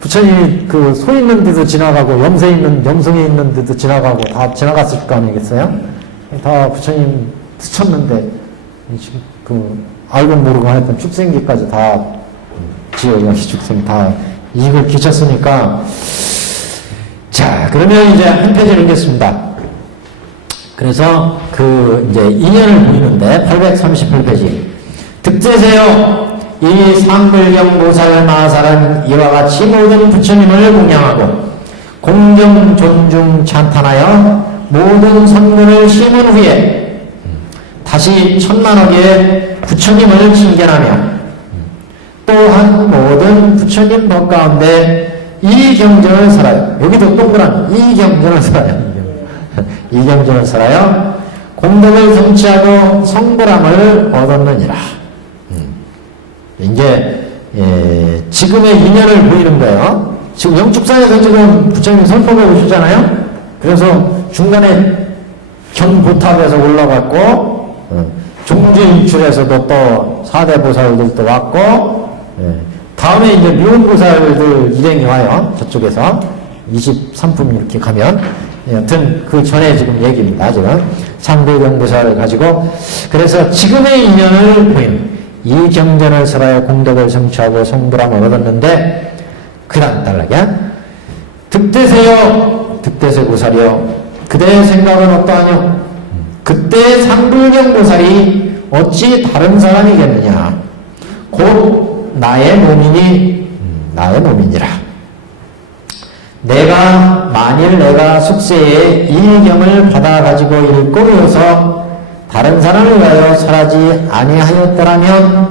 부처님이 그 소 있는 데도 지나가고 염성에 있는 데도 지나가고 다 지나갔을 거 아니겠어요? 다 부처님 스쳤는데 지금 그 알고 모르고 했던 축생계까지 다 지역이 축생 다 이익을 끼쳤으니까 자 그러면 이제 한 페이지를 읽겠습니다. 그래서 그 이제 인연을 보이는데 838페이지 득제세요. 이 상불경 보살 마살은 이와 같이 모든 부처님을 공양하고 공경 존중 찬탄하여 모든 선문을 심은 후에 다시 천만억의 부처님을 칭견하며 또한 모든 부처님 법 가운데 이 경전을 살아요. 여기도 동그란 이 경전을 살아요. 이 경전을 살아요. 공덕을 성취하고 성불함을 얻었느니라. 이제 지금의 인연을 보이는 거예요. 지금 영축사에서 지금 부처님이 설법에 오시잖아요. 그래서 중간에 경보탑에서 올라갔고 종주인출에서도 또 4대 보살들도 왔고 다음에 이제 묘원보살들 일행이 와요. 저쪽에서 23품 이렇게 가면 여튼 그 전에 지금 얘기입니다. 지금 상불경보살을 가지고 그래서 지금의 인연을 보이는 이 경전을 설하여 공덕을 성취하고 성불함을 얻었는데 그 다음 달라게 득대세요. 득대세 보살이요. 그대의 생각은 어떠하뇨? 그때 상불경보살이 어찌 다른 사람이겠느냐? 곧 나의 몸이니라. 만일 내가 숙세에 이 경을 받아가지고 일꼬이어서 다른 사람을 위하여 설하지 아니하였더라면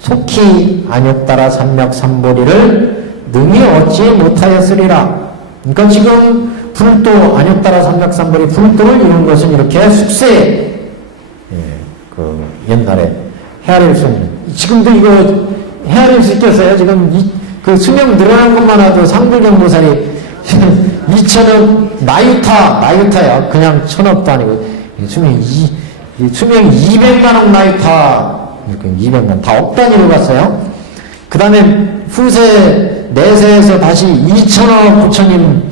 속히 아니었다라 삼맥삼보리를 능히 얻지 못하였으리라. 그러니까 지금 불도 아니었다라 삼맥삼보리 불도를 이룬 것은 이렇게 숙세에 그 옛날에 헤아릴 수 없는 지금도 이거 헤아릴 수 있겠어요? 지금 그 수명 늘어난 것만 해도 상불경보살이 2천억 나유타요. 그냥 천억도 아니고 수명이 200만억 나유타 200만 다 억 단위로 갔어요. 그 다음에 후세 내세에서 다시 2천억 부처님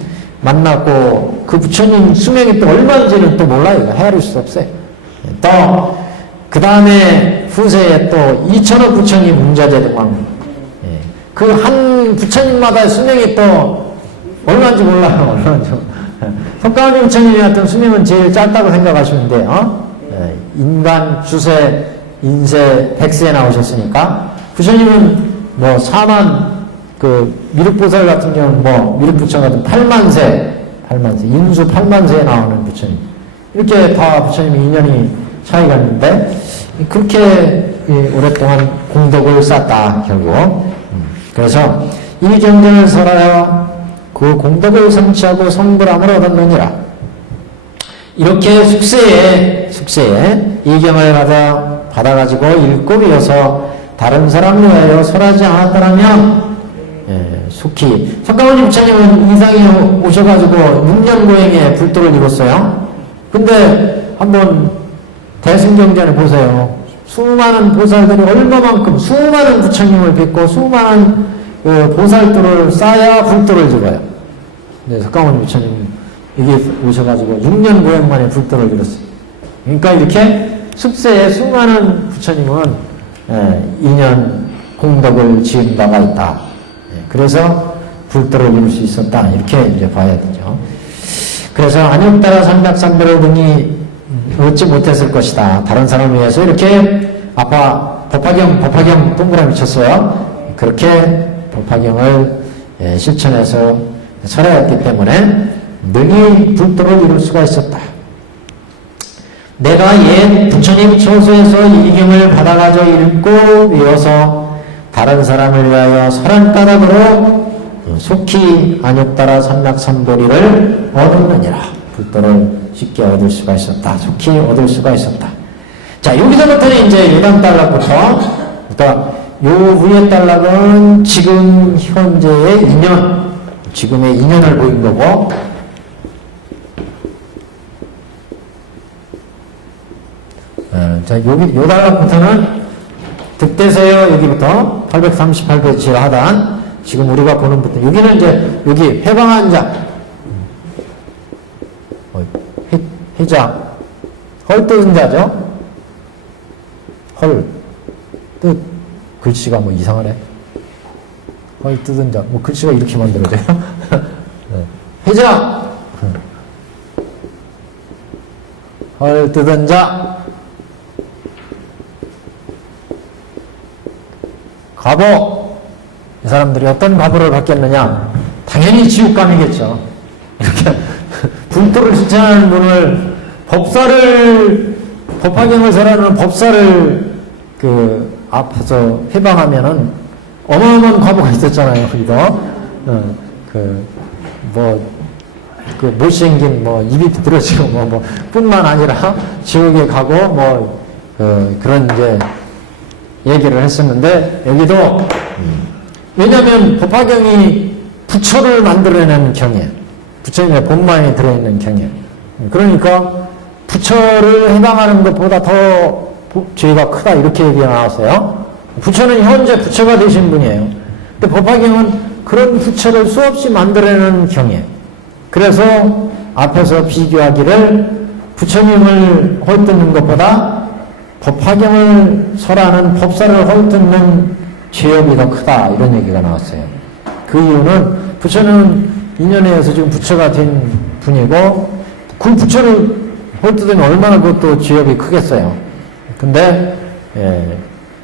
만났고 그 부처님 수명이 또 얼마인지는 또 몰라요. 이거 헤아릴 수 없어요. 또 그 다음에 후세에 또 2천억 부처님 웅자제등왕 그 한 부처님마다 수명이 또 얼마인지 몰라요. 석가모니 부처님이 같은 수명은 제일 짧다고 생각하시면 돼요. 인간, 주세, 인세, 백세 나오셨으니까 부처님은 뭐 4만 그 미륵보살 같은 경우는 뭐 미륵부처 같은 8만세 인수 8만세에 나오는 부처님 이렇게 다 부처님이 인연이 차이가 있는데 그렇게 오랫동안 공덕을 쌓다 결국 그래서 이 경전을 설하여 그 공덕을 성취하고 성불함을 얻었느니라. 이렇게 숙세에 이경을 받아가지고 읽고 배워서 다른 사람을 위하여 설하지 않았더라면 속히 석가모니 부처님은 이상에 오셔가지고 6년 고행에 불도를 이뤘어요. 근데 한번 대승경전을 보세요. 수많은 보살들이 얼마만큼 수많은 부처님을 뵙고 수많은 보살들을 쌓아야 불도를 이뤄요. 근데 석가모니 부처님 여기 오셔가지고 6년 고행 만에 불도를 이뤘어요. 그러니까 이렇게 숙세에 수많은 부처님은 2년 공덕을 지은 바가 있다. 그래서 불도를 이룰 수 있었다. 이렇게 이제 봐야 되죠. 그래서 안욕따라 삼백삼배를 등이 얻지 못했을 것이다. 다른 사람을 위해서 이렇게 아빠 법화경 동그라미 쳤어요. 그렇게 법화경을 실천해서 설하였기 때문에 능히 불도를 이룰 수가 있었다. 내가 옛 부처님 처소에서 이경을 받아가져 읽고 외워서 다른 사람을 위하여 설한 까닭으로 속히 안욕따라 삼락삼보리를 얻었느니라. 불도를 쉽게 얻을 수가 있었다. 속히 얻을 수가 있었다. 자, 여기서부터는 이제 요단 단락부터, 그러니까 요 위에 단락은 지금 현재의 인연, 지금의 인연을 보인 거고, 자, 요 단락부터는 득대세요. 여기부터 838페이지 하단, 지금 우리가 보는 부터, 여기는 이제, 여기 해방한 자, 해자, 헐 뜯은 자죠? 헐, 뜻, 글씨가 뭐 이상하네. 헐 뜯은 자, 뭐 글씨가 이렇게 만들어져요. 해자, 헐 뜯은 자, 과보. 이 사람들이 어떤 과보를 받겠느냐? 당연히 지옥감이겠죠. 이렇게 불도를 실천하는 분을 법화경을 설하는 법사를 앞에서 해방하면은 어마어마한 과보가 있었잖아요. 이거 못생긴 입이 들어지고 뿐만 아니라 지옥에 가고 그런 이제 얘기를 했었는데, 여기도 왜냐하면 법화경이 부처를 만들어내는 경이에요. 부처님의 본만이 들어있는 경이에요. 그러니까 부처를 해방하는 것보다 더 죄가 크다, 이렇게 얘기가 나왔어요. 부처는 현재 부처가 되신 분이에요. 근데 법화경은 그런 부처를 수없이 만들어내는 경이에요. 그래서 앞에서 비교하기를 부처님을 헐뜯는 것보다 법화경을 설하는 법사를 헐뜯는 죄업이 더 크다, 이런 얘기가 나왔어요. 그 이유는 부처는 인연에 의해서 지금 부처가 된 분이고, 그 부처를 헐뜯으면 얼마나 그것도 죄업이 크겠어요. 근데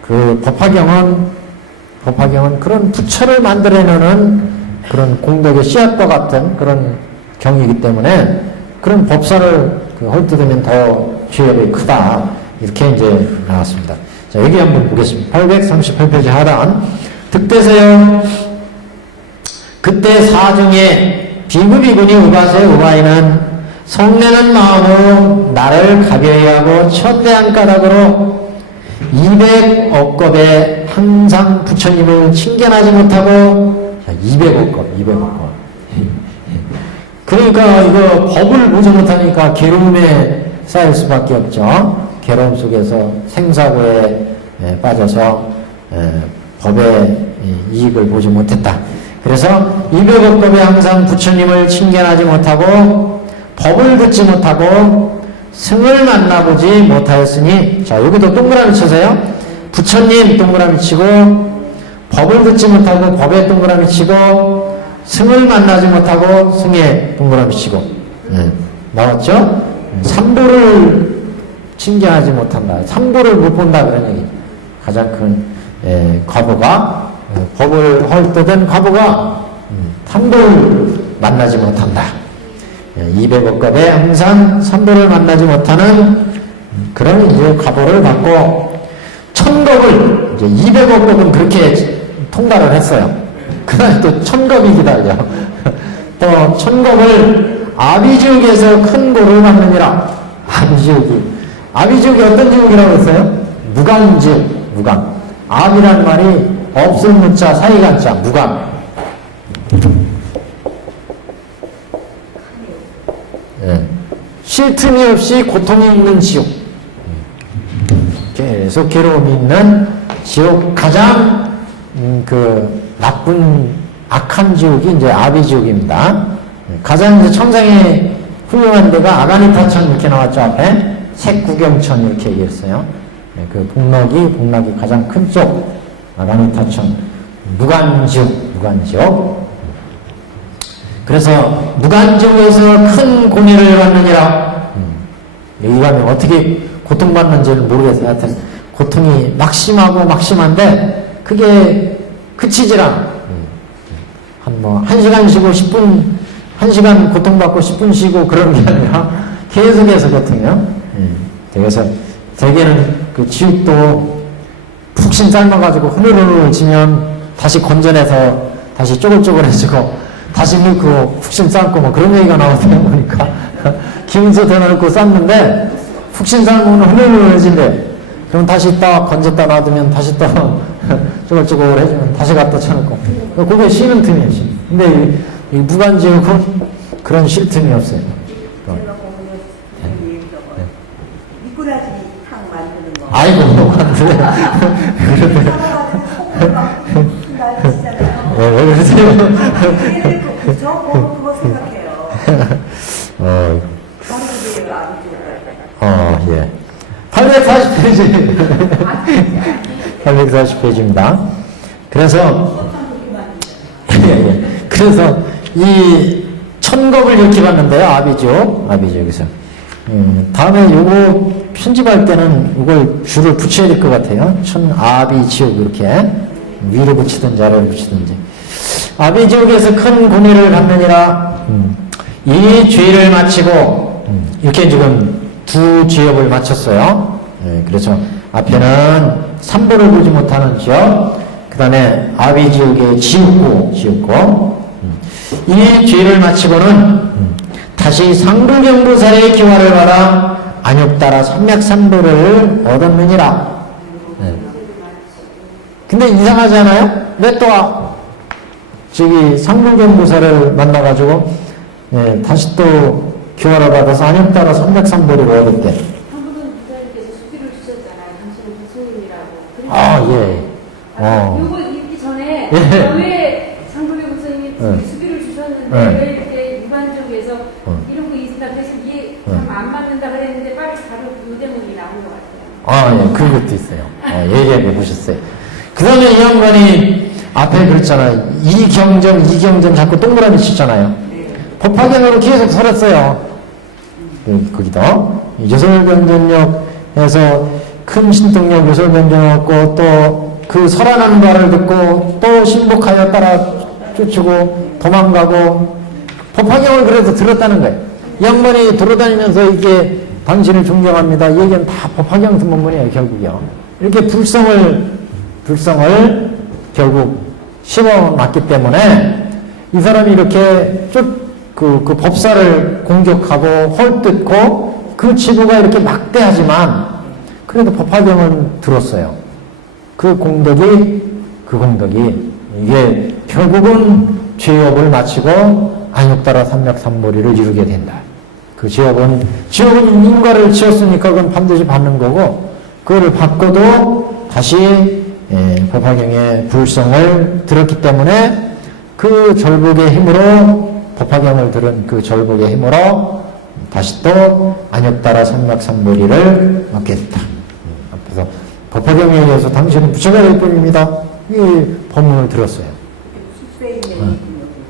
그 법화경은 그런 부처를 만들어내는 그런 공덕의 씨앗과 같은 그런 경이기 때문에 그런 법사를 헐뜯으면 더 죄업이 크다, 이렇게 이제 나왔습니다. 자, 여기 한번 보겠습니다. 838페이지 하단. 득대세요. 그때 사중에 비구비구니 우바세 우바이는 성내는 마음으로 나를 가벼이 하고 첫대한 까닭으로 200억겁에 항상 부처님을 칭견하지 못하고, 200억겁. 그러니까 이거 법을 보지 못하니까 괴로움에 쌓일 수밖에 없죠. 괴로움 속에서 생사고에 빠져서 법의 이익을 보지 못했다. 그래서 200억겁에 항상 부처님을 칭견하지 못하고 법을 듣지 못하고 승을 만나보지 못하였으니, 자, 여기도 동그라미 치세요. 부처님 동그라미 치고, 법을 듣지 못하고 법에 동그라미 치고, 승을 만나지 못하고 승에 동그라미 치고. 나왔죠? 삼보를 칭견하지 못한다. 삼보를 못 본다, 그런 얘기. 가장 큰 과보가, 법을 헐뜯은 과보가 삼보를 만나지 못한다. 200억겁에 항상 삼보를 만나지 못하는 그런 이제 과보를 받고, 1000겁을, 이제 200억겁은 그렇게 통달을 했어요. 그 다음에 또 1000겁이 기다려. 또 1000겁을 아비지옥에서 큰 고를 받느니라. 아비지옥이 어떤 지옥이라고 했어요? 무간지옥, 무간. 아비란 말이 없을 무자, 사이간자, 무간. 예. 쉴 틈이 없이 고통이 있는 지옥. 계속 괴로움이 있는 지옥, 가장 그 나쁜 악한 지옥이 이제 아비지옥입니다. 가장 이제 천상의 훌륭한 데가 아가니타천 이렇게 나왔죠. 앞에 색구경천 이렇게 얘기했어요. 그 복락이 가장 큰 쪽 아가니타천 무간지옥. 그래서 무간지옥에서 큰 고뇌를 받느니라. 여기 가면 어떻게 고통받는지를 모르겠어요. 하여튼 고통이 막심한데 그게 그치질 않아. 한 1시간 쉬고 10분, 1시간 고통받고 10분 쉬고 그런 게 아니라 계속해서 고통이요. 그래서 대개는 그 지옥도 푹신 삶아가지고 흐느르르 지면 다시 건져내서 다시 쪼글쪼글해지고 다시 넣고 푹신 삶고 뭐 그런 얘기가 나오더라고 보니까 김서 더 넣고 삶는데 푹신 삶으면 흐느르르해진대. 그럼 다시 딱 건졌다 놔두면 다시 또 쪼글쪼글해지면 다시 갖다 쳐놓고 그게 쉬는 틈이에요. 근데 이 무간지옥은 그런 쉴 틈이 없어요. 제가 보면 미꾸라지 탕 만드는 거. 아이고 만드네. 왜 그러세요? 저 보고 그거 생각해요. 한국의 아비지옥. 예. 840페이지. 840페이지입니다. 그래서, 그래서, 이, 천겁을 이렇게 봤는데요. 아비지옥에서. 다음에 요거 편집할 때는 이걸 줄을 붙여야 될 것 같아요. 천아비지옥 이렇게. 위로 붙이든지 아래로 붙이든지. 아비지옥에서 큰 고뇌를 받느니라. 이 죄를 마치고, 이렇게 지금 두 지역을 마쳤어요. 그래서 앞에는 삼보를 보지 못하는 지역, 그 다음에 아비지옥의 지옥고, 이 죄를 마치고는 다시 상불경보살의 기화를 받아 안욕따라 삼맥삼보를 얻었느니라. 근데 이상하지 않아요? 왜 또 저기 상불경보살을 만나가지고 다시 또 기화를 받아서 안욕따라 삼맥삼보를 얻었대. 한분은 부자님께서 수비를 주셨잖아요. 당신은 부처님이라고. 예. 이거 읽기 전에 예. 왜 상불의 부처님이 수비를 주셨는데 왜 이렇게 무관적에서 이런 거 있다 그래서 이게 참 안 맞는다 그랬는데 빨리 바로 이 대목이 나온 것 같아요. 그것도 있어요. 얘기해 보셨어요. 그 다음에 이 양반이 앞에 그랬잖아요. 이경전 자꾸 동그라미 치잖아요. 법화경으로 계속 설했어요. 거기도. 요설변전역에서 큰 신통력 요설변전이었고 또 그 설하는 말을 듣고 또 신복하여 따라 쫓고 도망가고 법화경을 그래도 들었다는 거예요. 이 양반이 돌아다니면서 이게 당신을 존경합니다. 이 얘기는 다 법화경 문문이에요. 결국이요. 이렇게 불성을 결국 심어놨기 때문에 이 사람이 이렇게 그 법사를 공격하고 헐뜯고 그 치부가 이렇게 막대하지만 그래도 법화경은 들었어요. 그 공덕이 이게 결국은 죄업을 마치고 안욕따라 삼맥삼보리를 이루게 된다. 그 지옥은 인과를 지었으니까 그건 반드시 받는 거고 그거를 받고도 다시 법화경의 불성을 들었기 때문에 그 절복의 힘으로 법화경을 들은 그 절복의 힘으로 다시 또 안욕따라 삼맥삼보리를 얻게 됐다. 그래서 법화경에 의해서 당신은 부처가 될 뿐입니다. 이 법문을 들었어요.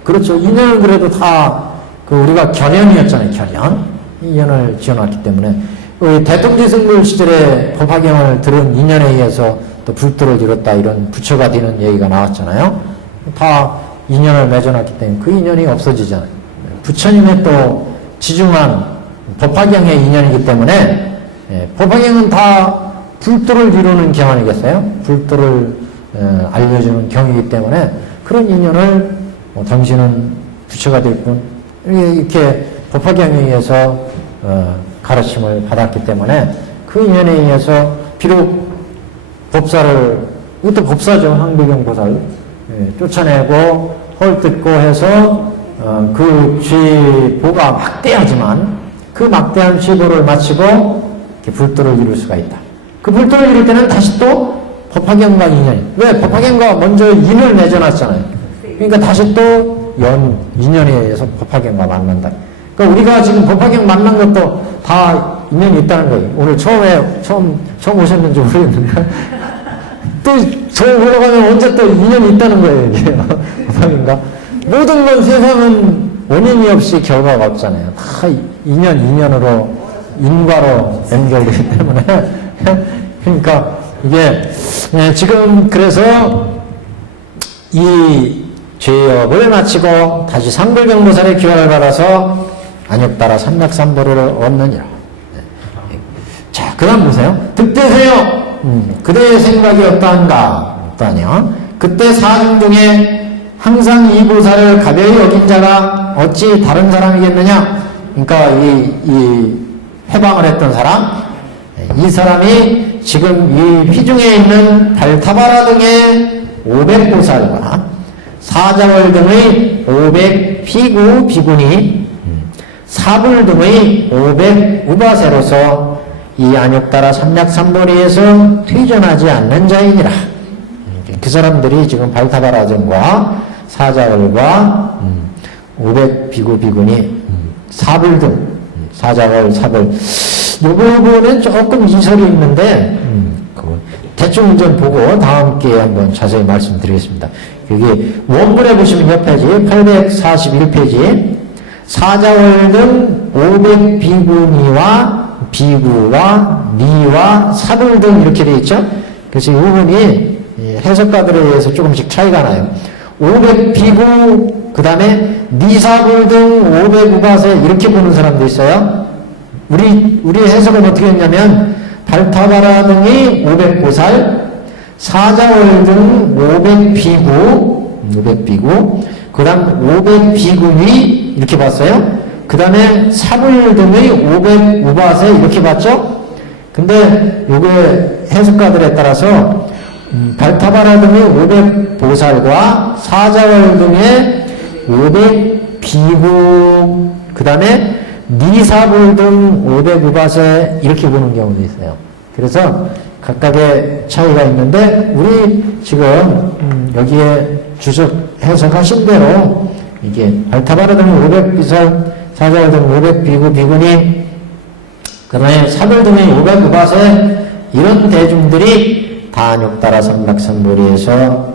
그렇죠. 인연은 그래도 다 우리가 견연이었잖아요. 견연. 인연을 지어놨기 때문에 대통지승불 시절에 법화경을 들은 인연에 의해서 또 불도를 이뤘다 이런 부처가 되는 얘기가 나왔잖아요. 다 인연을 맺어놨기 때문에 그 인연이 없어지잖아요. 부처님의 또 지중한 법화경의 인연이기 때문에 법화경은 다 불도를 이루는 경 아니겠어요? 불도를 알려주는 경이기 때문에 그런 인연을 당신은 부처가 될 뿐 이렇게 법화경에 의해서 가르침을 받았기 때문에 그 인연에 의해서 비록 법사를, 이것도 법사죠. 황불경 보살. 쫓아내고 헐뜯고 해서 그 죄보가 막대하지만 그 막대한 죄보를 마치고 불도를 이룰 수가 있다. 그 불도를 이룰 때는 다시 또 법화경과 인연이. 왜? 법화경과 먼저 인을 맺어놨잖아요. 그러니까 다시 또 인연에 의해서 법화경과 만난다. 그러니까 우리가 지금 법화경 만난 것도 다 인연이 있다는 거예요. 오늘 처음 오셨는지 모르겠는데 또 처음 올라가면 언제 또 인연이 있다는 거예요, 이게. 법화경과. 모든 건 세상은 원인이 없이 결과가 없잖아요. 다 인연으로, 인과로 연결되기 때문에. 그러니까 이게, 지금 그래서 이 죄업을 마치고 다시 상불경보살의 기원을 받아서 안욕따라 삼맥삼보를 얻느니라. 자, 그 다음 보세요. 득대세요. 그대의 생각이 어떠한가? 어떠하냐? 그때 사중 중에 항상 이 보살을 가벼이 여긴 자가 어찌 다른 사람이겠느냐? 그러니까 이 해방을 했던 사람, 이 사람이 지금 이 휘중에 있는 달타바라 등의 500보살과 사자월 등의 500비구 비구니 사불 등의 500우바세로서 이 안욕따라 삼략삼보리에서 퇴전하지 않는 자이니라. 그 사람들이 지금 발타바라 등과 사자월과 500비구 비구니 사불 등 사자월 사불 이 부분은 조금 이설이 있는데 대충 좀 보고 다음 기회에 한번 자세히 말씀드리겠습니다. 여기 원문에 보시면 옆에지 841페이지 사자월 등 500비구니와 비구와 니와 사불 등 이렇게 되어 있죠. 그래서 이 부분이 해석가들에 의해서 조금씩 차이가 나요. 500비구 그 다음에 니사불 등 500우바세 이렇게 보는 사람도 있어요. 우리 해석은 어떻게 했냐면 발타바라 등이 500보살, 사자월 등 500비구, 그 다음 500비구니 이렇게 봤어요. 그 다음에 사불 등의 500우바세 이렇게 봤죠. 근데 요게 해석가들에 따라서 발타바라 등의 500보살과 사자월 등의 500비구 그 다음에 니사불 등 500우바세 이렇게 보는 경우도 있어요. 그래서 각각의 차이가 있는데 우리 지금 여기에 해석하신 대로 이게 발타바라 등 500비살 사자월 등 500비구 비구니 그 다음에 사불 등의 500우바세 이런 대중들이 다 안욕따라 삼락삼보리에서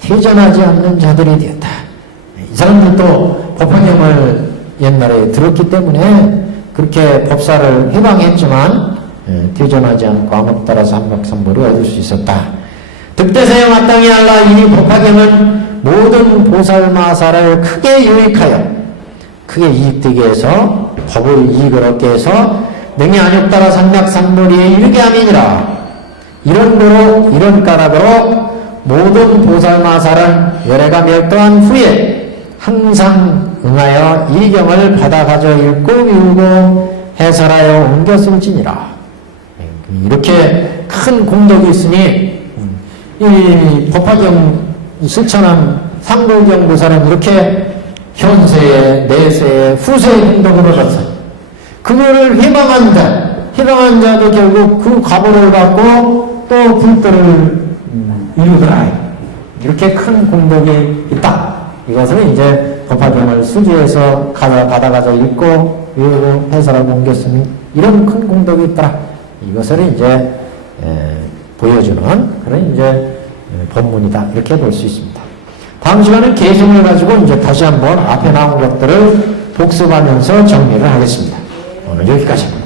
퇴전하지 않는 자들이 되었다. 이 사람들도 법화경을 옛날에 들었기 때문에 그렇게 법사를 해방했지만 퇴전하지 않고 안욕따라 삼락삼보를 얻을 수 있었다. 득대세요 마땅히 알라. 이 법화경은 모든 보살마사를 크게 유익하여 크게 이익되게 해서 법의 이익을 얻게 해서 능히 안욕따라 삼략삼보리에 이르게 함이니라. 이런 도로 이런 까닭으로 모든 보살마사는 열애가 멸도한 후에 항상 응하여 이 경을 받아가져 읽고 미우고 해설하여 옮겨 쓸지니라. 이렇게 큰 공덕이 있으니 이 법화경 실천한 상불경 보살은 이렇게 현세에 내세에 후세의 공덕을 얻었어요. 그거를 해방한 자도 결국 그 과보를 받고 또 불도를 이루더라. 이렇게 큰 공덕이 있다. 이것을 이제 법화경을 수지해서 받아가서 읽고 외우고 해설하고 옮겼으니 이런 큰 공덕이 있더라. 이것을 이제 보여주는 그런 이제 법문이다. 이렇게 볼 수 있습니다. 다음 시간은 계승을 가지고 이제 다시 한번 앞에 나온 것들을 복습하면서 정리를 하겠습니다. 오늘 여기까지입니다.